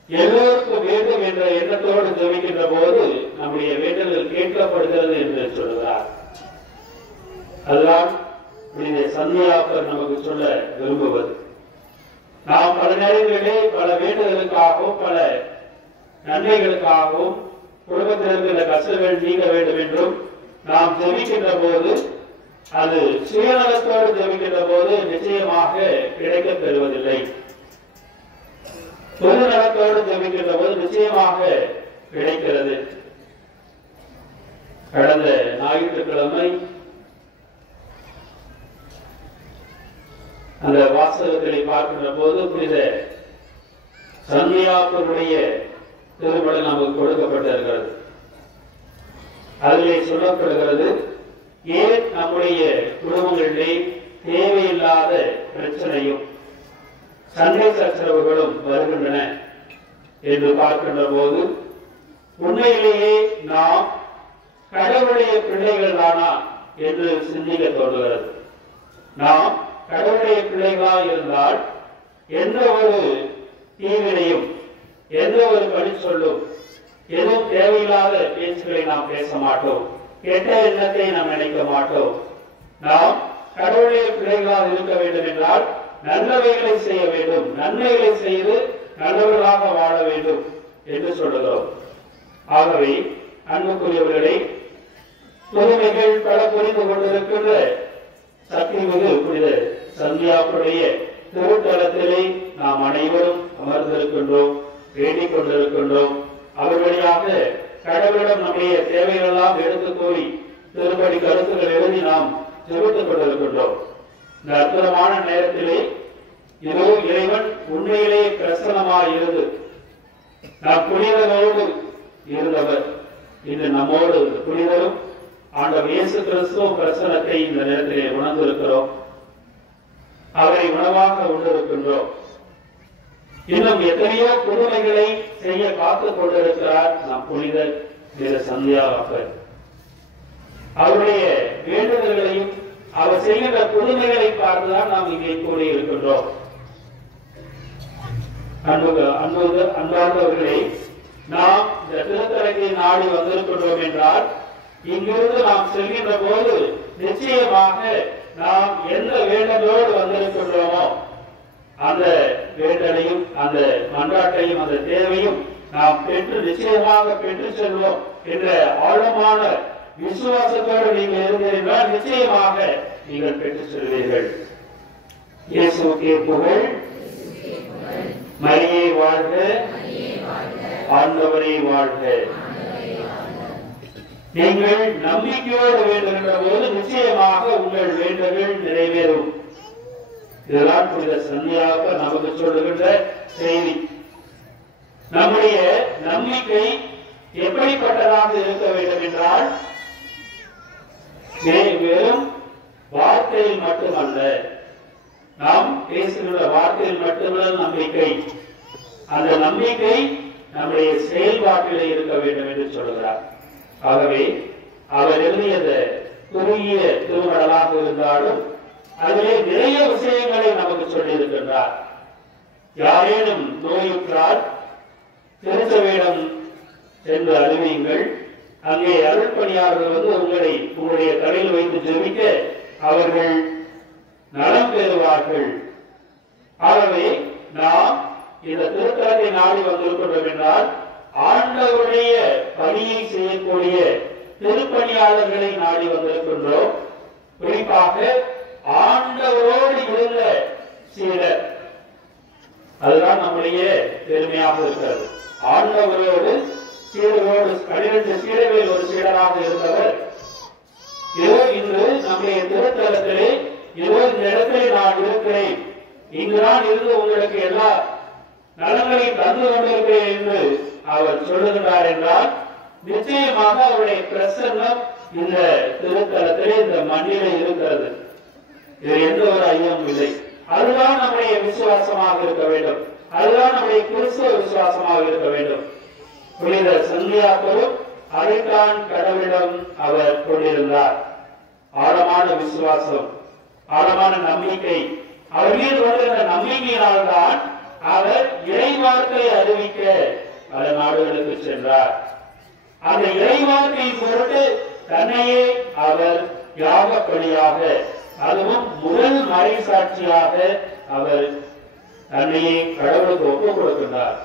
எல்லோருக்கும் வேண்டும் என்ற எண்ணத்தோடு ஜெபிக்கின்ற போது நம்முடைய வேண்டல்கள் கேட்கப்படுகிறது என்று சொல்கிறார். அதுதான் சந்தியாப்பர் நமக்கு சொல்ல விரும்புவது. நாம் பல நேரங்களிலே பல வேண்டுதலுக்காகவும் பல நன்மைகளுக்காகவும் குடும்பத்தில் இருக்கிற கஷ்டங்கள் நீங்க வேண்டும் என்றும் நாம் ஜெபிக்கின்ற போது, அது சுயநலத்தோடு ஜெபிக்கின்ற போது நிச்சயமாக கிடைக்கப் பெறுவதில்லை. பொது நலத்தோடு ஜெபிக்கின்ற போது நிச்சயமாக கிடைக்கிறது. கடந்த ஞாயிற்றுக்கிழமை அந்த வாசகத்தை பார்க்கின்ற போது புனித சந்தியாப்பருடைய திருமணம் நமக்கு கொடுக்கப்பட்டிருக்கிறது. அதிலே சொல்லப்படுகிறது, ஏன் நம்முடைய குடும்பங்களிலே தேவையில்லாத பிரச்சனையும் சண்டை சச்சரவுகளும் வருகின்றன என்று பார்க்கின்ற போது, உண்மையிலேயே நாம் கடவுளுடைய பிள்ளைகள் தானா என்று சிந்திக்க தோன்றுகிறது. நாம் கடவுளுடைய பிள்ளைகளாக இருந்தால் எந்த ஒரு தீவினையும், எந்த ஒரு பழி சொல்லும், எதுவும் தேவையில்லாத பேச்சுக்களை நாம் பேச மாட்டோம். கெட்ட எண்ணத்தை நாம் நினைக்க மாட்டோம். நாம் கடவுளுடைய பிள்ளைகளாக இருக்க வேண்டும் என்றால் நல்லவைகளை செய்ய வேண்டும், நன்மைகளை செய்து நல்லவர்களாக வாழ வேண்டும் என்று சொல்லுகிறோம். ஆகவே அன்புக்குரியவர்களை, புதுமைகள் பல புரிந்து கொண்டிருக்கின்ற சக்தி மிகு புனித சந்தியாவுடைய திருத்தலத்திலே நாம் அனைவரும் அமர்ந்திருக்கின்றோம், வேண்டிக் கொண்டிருக்கின்றோம். அவர் வழியாக கடவுளிடம் நம்முடைய தேவைகள் எல்லாம் எடுத்து கூறி திருப்படி கருத்துக்கள் எழுதி நாம் ஜெபித்துக் கொண்டிருக்கின்றோம். இந்த அற்புதமான நேரத்திலே இதோ இறைவன் உண்மையிலே பிரசன்னமாய் இருந்து நாம் புனிதரோடு இருந்தவர் இன்று நம்மோடு புனிதரும் ஆண்டவர் இயேசு கிறிஸ்துவ பிரசன்னத்தை இந்த நேரத்திலே உணர்ந்திருக்கிறோம். அவரை உணவாக உண்டிருக்கின்றோம். இன்னும் எத்தனையோ புதுமைகளை செய்ய காத்துக் கொண்டிருக்கிறார் நம் புனிதர் சந்தியாப்பர். அவருடைய வேண்டுதல்களையும் அவர் செய்கின்ற புதுமைகளை பார்த்துதான் நாம் இங்கே கூறியிருக்கின்றோம். அன்பார்ந்தவர்களே, நாம் இந்த திருத்தலத்தை நாடி வந்திருக்கின்றோம் என்றால் இங்கிருந்து நாம் செல்கின்ற போது நிச்சயமாக நாம் எந்த வேண்டலோடு வந்திருக்கின்றோமோ அந்த வேண்டலையும் அந்த மன்றாட்டையும் அந்த தேவையும் நாம் பெற்று நிச்சயமாக பெற்று செல்வோம் என்ற ஆழமான விசுவாசத்தோடு நீங்கள் இருந்தீர்கள், நிச்சயமாக நீங்கள் பெற்று செல்வீர்கள். இயேசுவுக்கே புகழ். மரியே வாழ்க, ஆண்டவரே வாழ்க. நீங்கள் நம்பிக்கையோடு வேண்டுகின்ற போது நிச்சயமாக உங்கள் வேண்டுகள் நிறைவேறும். இதெல்லாம் புனித சந்தியாப்பர் நமக்கு சொல்லுகின்ற செய்தி. நம்முடைய நம்பிக்கை எப்படிப்பட்டதாக இருக்க வேண்டும் என்றால், வெறும் வார்த்தையில் மட்டுமல்ல, நாம் பேசுகின்ற வார்த்தையில் மட்டுமல்ல நம்பிக்கை, அந்த நம்பிக்கை நம்முடைய செயல்பாட்டிலே இருக்க வேண்டும் என்று சொல்கிறார். ஆகவே அவர் எழுதியது குறுகிய திருமடலாக இருந்தாலும் அதிலே நிறைய விஷயங்களை நமக்கு சொல்லியிருக்கின்றார். யாரேனும் நோயுற்றால் திருச்சபையிடம் சென்று அறிவியுங்கள். அங்கே அருள்பணியாளர்கள் உங்களுடைய தலையில் வைத்து ஜெபிக்க அவர்கள் நலம் பெறுவார்கள். ஆகவே நாம் இந்த திருத்தலத்தை நாடி வந்திருக்கின்றோம் என்றால் ஆண்டவருடைய பணியை செய்யக்கூடிய திருப்பணியாளர்களை நாடி வந்திருக்கின்றோம். குறிப்பாக ஆண்டவரோடு இருந்த சீடர், அதுதான் நம்முடைய பெருமையாக இருக்கிறது. ஆண்டவரோடு சீடரோடு 12 சீடர்களில் ஒரு சீடராக இருந்தவர் இன்று நம்முடைய திருத்தலத்திலே இந்த இடத்தில் நான் இருக்கிறேன், இங்கு நான் இருந்து உங்களுக்கு எல்லா நலங்களையும் தந்து கொண்டிருக்கிறேன் என்று அவர் சொல்லுகிறார் என்றால் நிச்சயமாக அவருடைய பிரசன்னம் இந்த திருத்தலத்திலே இந்த மண்ணிலே இருக்கிறது. இது எந்த ஒரு ஐயமும் இல்லை. அதுதான் நம்முடைய விசுவாசமாக இருக்க வேண்டும். அதுதான் நம்முடைய கிறிஸ்துவ விசுவாசமாக இருக்க வேண்டும். புனித சந்தியாகவும் அதைத்தான் கடவுளிடம் அவர் கொண்டிருந்தார். ஆழமான விசுவாசம், ஆழமான நம்பிக்கை. அவர் மீது கொண்டிருந்த நம்பிக்கையினால்தான் அவர் இறைவார்த்தையை அறிவிக்க பல நாடுகளுக்கு சென்றார். அந்த இறைவார்த்தையின் பொருட்டு தன்னையே அவர் யாக பலியாக, அதுவும் முதல் மறைசாட்சியாக அவர் தன்னையே கடவுளுக்கு ஒப்புக் கொடுக்கின்றார்.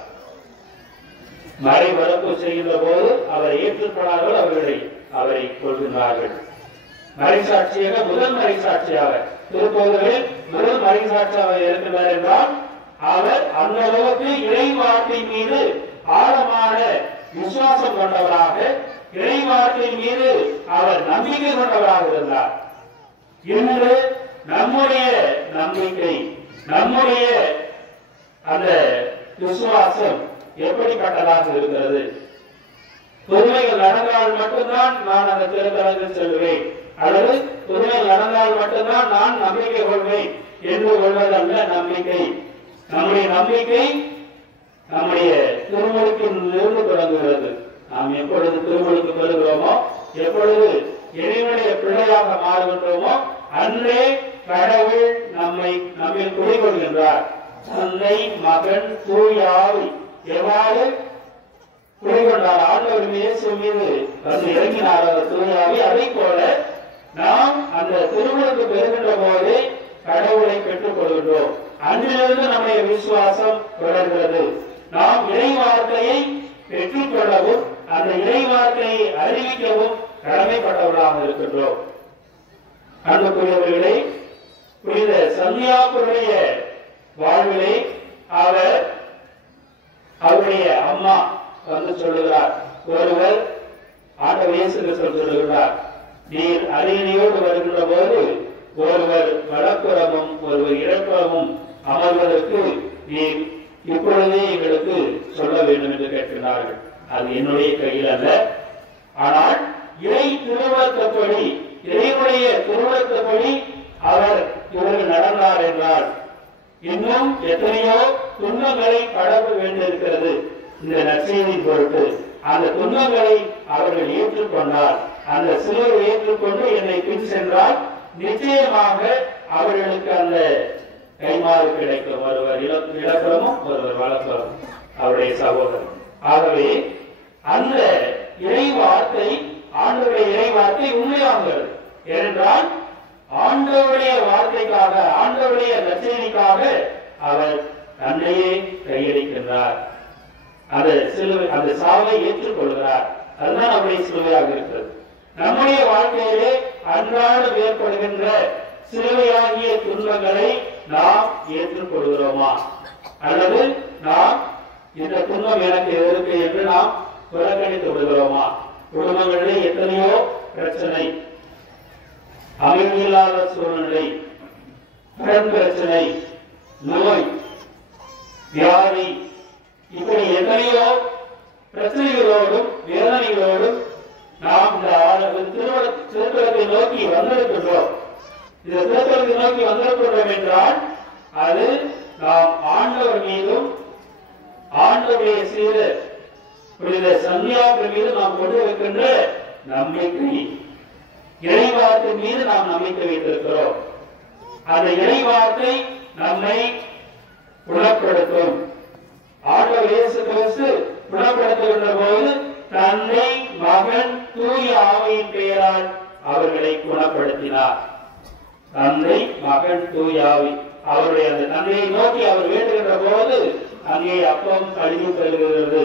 மறைவரப்பு செய்கின்ற போது அவரை ஏற்றுக்கொள்ளார்கள், அவரை கொள்கின்றார்கள். மறைசாட்சியாக, முதல் மறைசாட்சியாக திருப்பதிகளில் முதல் மறைசாட்சியாக இருக்கின்றார் என்றால் அவர் அந்த அளவுக்கு இறைவார்த்தை மீது ஆழமான விசுவாசம் கொண்டவராக, இறைவார்த்தை மீது அவர் நம்பிக்கை கொண்டவராக இருந்தார். இன்று நம்முடைய நம்பிக்கை, நம்முடைய அந்த விசுவாசம் எப்படிப்பட்டதாக இருக்கிறது? புதுமைகள் நடந்தால் மட்டும்தான் நான் அந்த திருத்தலத்தில் செல்வேன், அல்லது புதுமைகள் நடந்தால் மட்டும்தான் நான் நம்பிக்கை கொள்வேன் என்று கொள்வதல்ல நம்பிக்கை. நம்முடைய நம்பிக்கை நம்முடைய திருமுழுக்கிலிருந்து தொடங்குகிறது. நாம் எப்பொழுது திருமுழுக்கு பெறுகிறோமோ, எப்பொழுது இறைவனுடைய பிள்ளையாக மாறுகின்றோமோ அன்றே கடவுள் நம்மில் குடிகொள்கின்றார். தந்தை, மகன், தூய ஆவி எவ்வாறு குடிகொண்டார், ஆண்டவர் இயேசு மீது வந்து இறங்கினார் தூய ஆவி, அதை போல நாம் அந்த திருமுழுக்கு பெறுகின்ற போது கடவுளை பெற்றுக் கொள்கின்றோம். அன்றிலிருந்து நம்முடைய விசுவாசம் தொடர்கிறது. நாம் இறைவார்த்தையை பெற்றுக் கொள்ளவும் அந்த இறைவார்த்தையை அறிவிக்கவும் கடமைப்பட்டவர்களாக இருக்கின்றோம். அன்புக்குரியவர்களே, புனித சந்தியாவுடைய வாழ்விலே அவருடைய அம்மா வந்து சொல்லுகிறார். ஒருவர் ஆண்டவர் இயேசு கிறிஸ்து சொல்லுகிறார், நீர் அரியணையோடு வருகின்ற போது ஒருவர் வலப்புறமும் ஒருவர் இடப்புறமும் அமர்வதற்கு நீர் இப்பொழுதே எங்களுக்கு சொல்ல வேண்டும் என்று கேட்கிறார்கள். அது என்னுடைய கையில் அல்ல, ஆனால் இறை திருவுளத்தப்படி, இறைவனுடைய திருவுளத்தப்படி இவர்கள் நடந்தார் என்றால் இன்னும் எத்தனையோ துன்பங்களை கடக்க வேண்டியிருக்கிறது. இந்த நற்செய்தியின் பொருட்டு அந்த துன்பங்களை அவர்கள் ஏற்றுக்கொண்டால், அந்த சிலுவை ஏற்றுக்கொண்டு என்னை பின் சென்றால் நிச்சயமாக அவர்களுக்கு அந்த கைமாறு கிடைக்கும். ஒருவர் இடப்புறமும் ஒருவர் வலப்புறமும் அவருடைய சகோதரர். ஆகவே அந்த இறைவார்த்தை, ஆண்டவருடைய இறைவார்த்தை உண்மையாகிறது. ஏனென்றால் ஆண்டவருடைய வார்த்தைக்காக, ஆண்டவருடைய நற்செய்திக்காக அவர் தன்னையே கையளிக்கின்றார். அந்த சாவை ஏற்றுக்கொள்கிறார். அதுதான் அவருடைய சிலுவையாக இருக்கிறது. நம்முடைய வாழ்க்கையிலே அன்றாடம் ஏற்படுகின்ற சிலுவையாகிய துன்பங்களை நாம் ஏற்றுக்கொள்கிறோமா, அல்லது நாம் இந்த துன்பம் எனக்கு இருக்கு என்று நாம் புறக்கணித்து விடுகிறோமா? குடும்பங்களிலே எத்தனையோ பிரச்சனை, அமைதியில்லாத சூழ்நிலை, கடன் பிரச்சனை, நோய், வியாதி, இப்படி எத்தனையோ பிரச்சனைகளோடும் வேதனைகளோடும் நாம் இந்த திருத்தலத்தை நோக்கி வந்திருக்கின்றோம். இந்த திருத்தலத்தை நோக்கி வந்திருக்கின்றோம் என்றால் அது நாம் ஆண்டவர் மீதும் ஆண்டவருடைய சீர புனித சந்தியாவின் மீது நாம் கொண்டு வைக்கின்ற நம்பிக்கை. இறைவார்த்தை மீது நாம் நம்பிக்கை வைத்திருக்கிறோம். அந்த இறைவார்த்தை நம்மை குணப்படுத்தும். ஆண்டவர் இயேசு கிறிஸ்து குணப்படுத்துகின்ற போது தந்தை, மகன், தூய ஆவியின் பெயரால் அவர்களை குணப்படுத்தினார். தந்தை, மகன், தூய ஆவி. அவருடைய அந்த தந்தையை நோக்கி அவர் வேண்டுகின்ற போது அங்கே அப்பம் கழிவு பெறுகிறது.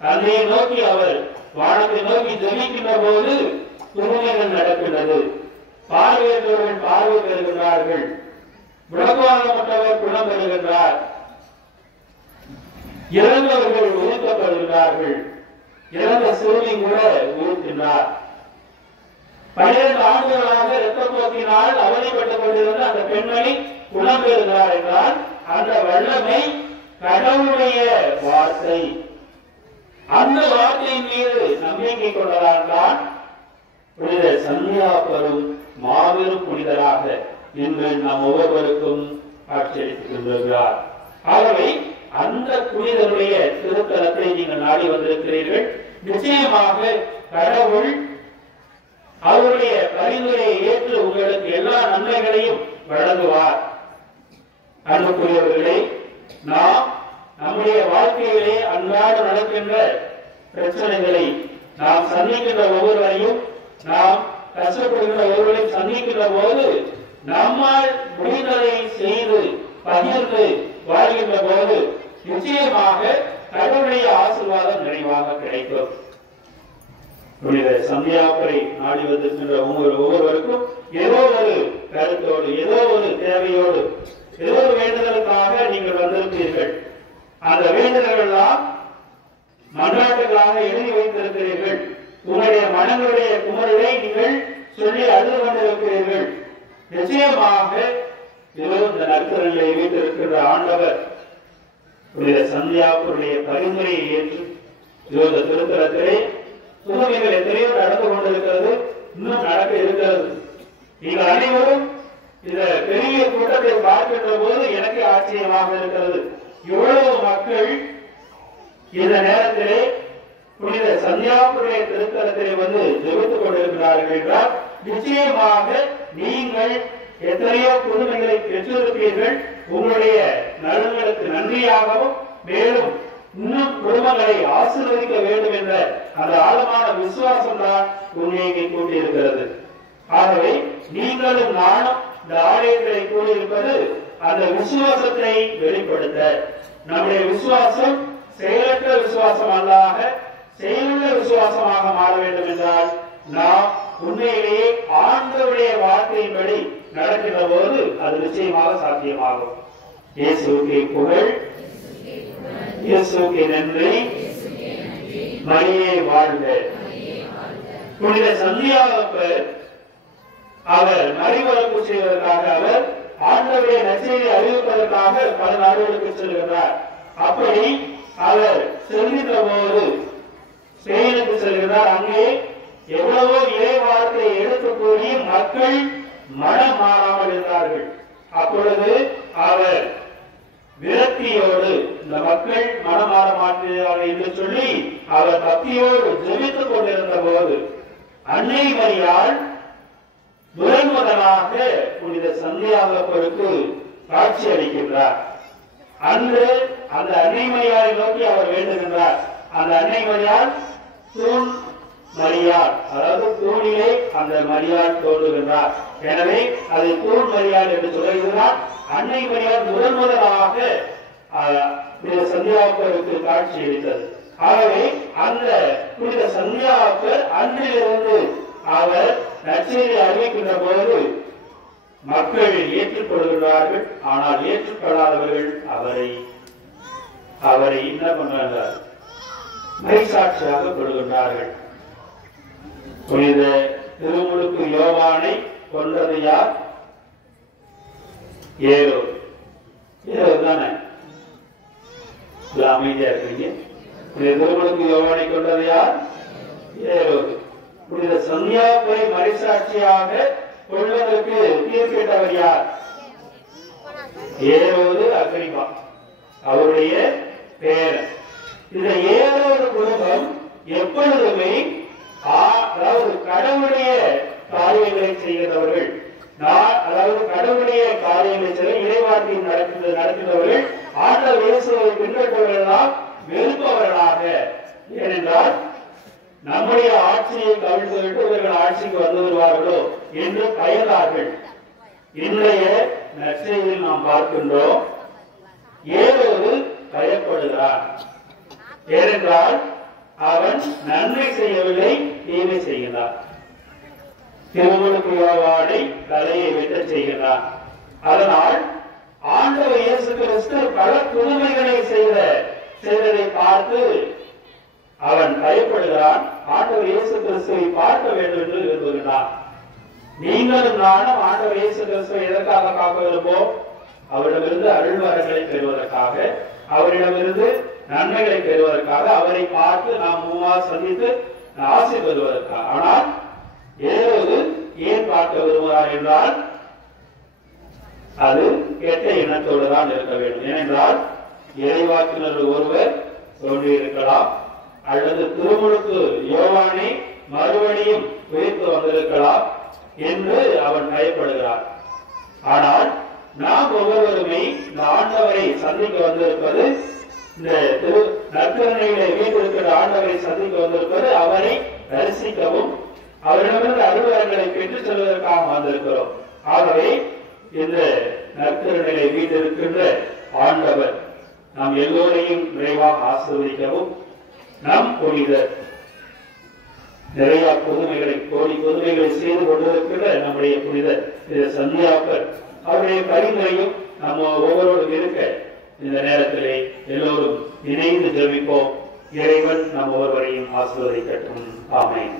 தந்தையை நோக்கி அவர் வானத்தை நோக்கி ஜெபிக்கின்ற போது புதுமைகள் நடக்கின்றது. பார்வையற்றவர்கள் பார்வை பெறுகின்றார்கள். முடக்குவாதமற்றவர் குணம் பெறுகின்றார். இறந்தவர்கள் உயிர்க்கப்படுகிறார்கள். இறந்த சிறுமி கூட உயிர்க்கின்றார். 12 ஆண்டுகளாக இரத்தப்போக்கினால் அவதிப்பட்டுக் கொண்டிருந்த அந்த பெண்மணி குணம் பெறுகிறார் என்றால் அந்த வல்லமை கடவுளுடைய வார்த்தை. அந்த வார்த்தையின் மீது நம்பிக்கை கொண்டதால்தான் புனித சந்தியாப்பரும் மாபெரும் புனிதராக இன்று நம் ஒவ்வொருவருக்கும் காட்சியளித்துள்ளார். ஆகவே அந்த புனிதருடைய திருத்தலத்தை நீங்கள் நாடி வந்திருக்கிறீர்கள். நிச்சயமாக கடவுள் அவருடைய பரிந்துரையை ஏற்று உங்களுக்கு எல்லா நன்மைகளையும் வழங்குவார். அன்புக்குரியவர்களே, நாம் நம்முடைய வாழ்க்கையிலே அன்றாட நடக்கின்ற பிரச்சனைகளை நாம் சந்திக்கின்ற ஒவ்வொருவரையும், நாம் கஷ்டப்படுகின்ற ஒருவரையும் சந்திக்கின்ற போது நம்மால் முடிந்ததை செய்து பகிர்ந்து வாழ்கின்ற போது நிச்சயமாக கடவுளுடைய ஆசீர்வாதம் நிறைவாக கிடைக்கும். புனித சந்தியாப்பரை நாடி வந்திருக்கின்ற ஒவ்வொருவருக்கும் ஏதோ ஒரு கருத்தோடு, ஏதோ ஒரு தேவையோடு, ஏதோ ஒரு வேண்டுதலுக்காக நீங்கள் வந்திருப்பீர்கள். அந்த வேண்டுதல்கள் எல்லாம் மன்றாட்டுகளாக எழுதி வைத்திருக்கிறீர்கள். உங்களுடைய மனங்களுடைய குமரலை நீங்கள் சொல்லி அழுது கொண்டிருக்கிறீர்கள். நிச்சயமாக இந்த நற்கரங்களை வைத்திருக்கின்ற ஆண்டவர் புனித சந்தியாப்பருடைய பரிந்துரையை ஏற்று இந்த திருத்தலத்திலே புதுமைகள் எத்தனையோ நடந்து கொண்டிருக்கிறது, இன்னும் நடக்க இருக்கிறது. நீங்கள் அனைவரும் இந்த பெரிய கூட்டத்தை பார்க்கின்ற போது எனக்கு ஆச்சரியமாக இருக்கிறது. இவ்வளவு மக்கள் இந்த நேரத்திலே புனித சந்தியாப்பருடைய திருத்தலத்திலே வந்து ஜெபித்துக் கொண்டிருக்கிறார்கள் என்றால் நிச்சயமாக நீங்கள் எத்தனையோ புதுமைகளை பெற்றிருப்பீர்கள். உங்களுடைய நலன்களுக்கு நன்றியாகவும் மேலும் இன்னும் குடும்பங்களை ஆசீர்வதிக்க வேண்டும் என்ற அந்த ஆழமான விசுவாசம் தான் உண்மையை கூட்டியிருக்கிறது. ஆகவே நீங்களும் நானும் இந்த ஆலயங்களை கூடியிருப்பது அந்த விசுவாசத்தை வெளிப்படுத்த, நம்முடைய விசுவாசம் செயலற்ற விசுவாசம் அல்லாத செயலுள்ள விசுவாசமாக மாற வேண்டும் என்றால் நாம் உண்மையிலேயே ஆண்டவருடைய வார்த்தையின்படி நடக்கின்ற போது அது நிச்சயமாக சாத்தியமாகும். இயேசுவுக்கு புகழ், இயேசுவுக்கு நன்றி, மரியே வாழ்க. புனித சந்தியாப்பர் அவர் மறைவரப்பு செய்வதற்காக, அவர் ஆண்டவருடைய நற்செய்தியை அறிவிப்பதற்காக பல நாடுகளுக்கு செல்கிறார். அப்படி அவர் செல்கின்ற போது ஸ்பெயினுக்கு செல்கிறார். அங்கே எவ்வளவோ இறை வார்த்தையை எடுத்து கூறி மக்கள் மனம் மாறாமல் இருந்தார்கள். அப்பொழுது அவர் விரக்தியோடு இந்த மக்கள் மனம் மாற மாட்டார்கள் என்று சொல்லி அவர் பக்தியோடு ஜெபித்துக் கொண்டிருந்த போது அன்னை மரியாள் முதன் முதலாக புனித சந்தியாப்பருக்கு காட்சி அளிக்கின்றார். அன்று அந்த அன்னை மரியாளை நோக்கி அவர் வேண்டுகின்றார். அந்த அன்னை மரியாள் தூண் மரியாள், அதாவது தூணிலே அந்த மரியாள் தோன்றுகின்றார். எனவே அதை தூண் மரியாள் என்று சொல்லுகிறார். அன்னை மரியாள் முதன் முதலாக புனித சந்தியாப்பருக்கு காட்சி அளித்தது. ஆகவே அந்த புனித சந்தியாப்பர் அன்றிலிருந்து அவர் நற்செய்தியை அறிவிக்கின்ற போது மக்கள் ஏற்றுக்கொள்கிறார்கள். ஆனால் ஏற்றுக்கொள்ளாதவர்கள் அவரை என்ன பண்றார்கள்? மைசாட்சியாக கொள்கின்றார்கள். புனித திருமுழுக்கு யோவானை கொண்டது யார்? ஏரோது. ஏரோது தானே? அமைதியா இருக்கீங்க. புனித திருமுழுக்கு யோவானை கொண்டது யார்? ஏரோது. புனித சந்தியாப்பரை மறைசாட்சியாக கொள்வதற்கு தீர்ப்பிட்டவர் யார்? ஏரோது அக்ரிப்பா, அவருடைய பேரன். இந்த ஏரோது குடும்பம் எப்பொழுதுமே அதாவது கடவுளுடைய காரியங்களை செய்கிறவர்கள், அதாவது கடவுளுடைய காரியங்களை செய்ய இறைவாழ்க்கையில் நடத்துகிறவர்கள் ஆண்டவர் இயேசுவை பின்பற்றுவவர்களால் வெறுப்பவர்களாக. ஏனென்றால் நம்முடைய ஆட்சியை கவிழ்த்துவிட்டு இவர்கள் ஆட்சிக்கு வந்து வருவார்களோ என்று பயந்தார்கள். இன்றைய நற்செய்தியில் நாம் பார்க்கின்றோம், ஏரோது பயப்படுகிறார். ஏனென்றால் அவன் நன்மை செய்யவில்லை, தீமை செய்கிறான். திருமுழுக்கு யோவானை தலையை வெட்ட செய்கிறான். அதனால் ஆண்டவர் இயேசு கிறிஸ்து பல புதுமைகளை செய்ததை பார்த்து அவன் பயப்படுகிறான். ஆண்டவர் இயேசு கிறிஸ்துவை பார்க்க வேண்டும் என்று விரும்புகிறான். நீங்களும் நானும் ஆண்டவர் இயேசு கிறிஸ்துவை எதற்காக பார்க்க விரும்புவோம்? அவரிடமிருந்து அருள்வரங்களை பெறுவதற்காக, அவரிடமிருந்து நன்மைகளை பெறுவதற்காக, அவரை பார்த்து நாம் மூவார் சந்தித்து ஆசை பெறுவதற்காக. ஆனால் ஏரோது ஏன் பார்க்க விரும்புகிறார் என்றால் அது கெட்ட எண்ணத்தோடு தான் இருக்க வேண்டும். ஏனென்றால் இறைவாக்கினர் ஒருவர் தோன்றியிருக்கலாம், அல்லது திருமுழுக்கு யோவானை மறுபடியும் உயிர்த்து வந்திருக்கலாம் என்று அவன் பயப்படுகிறார். ஆனால் நாம் ஒவ்வொருவருமே இந்த ஆண்டவரை சந்திக்க வந்திருப்பது, இந்த நற்கருணையிலே வீட்டிருக்கிற ஆண்டவரை சந்திக்க வந்திருப்பது அவரை தரிசிக்கவும் அவரிடமிருந்து அலுவலர்களை பெற்றுச் செல்வதற்காக வந்திருக்கிறோம். ஆகவே இந்த நற்கருணையிலே வீட்டிருக்கின்ற ஆண்டவர் நாம் எல்லோரையும் விரைவாக ஆசீர்வதிக்கவும், நம் புனிதர் நிறைய கோடி புதுமைகளை செய்து கொண்டிருக்கிற நம்முடைய புனிதர் சந்தியாப்பர் அவருடைய பரிந்துரையும் நம்ம ஒவ்வொருவரும் இருக்க இந்த நேரத்திலே எல்லோரும் இணைந்து ஜெபிப்போம். இறைவன் நம் ஒவ்வொருவரையும் ஆசீர்வதிக்கட்டும். ஆமென்.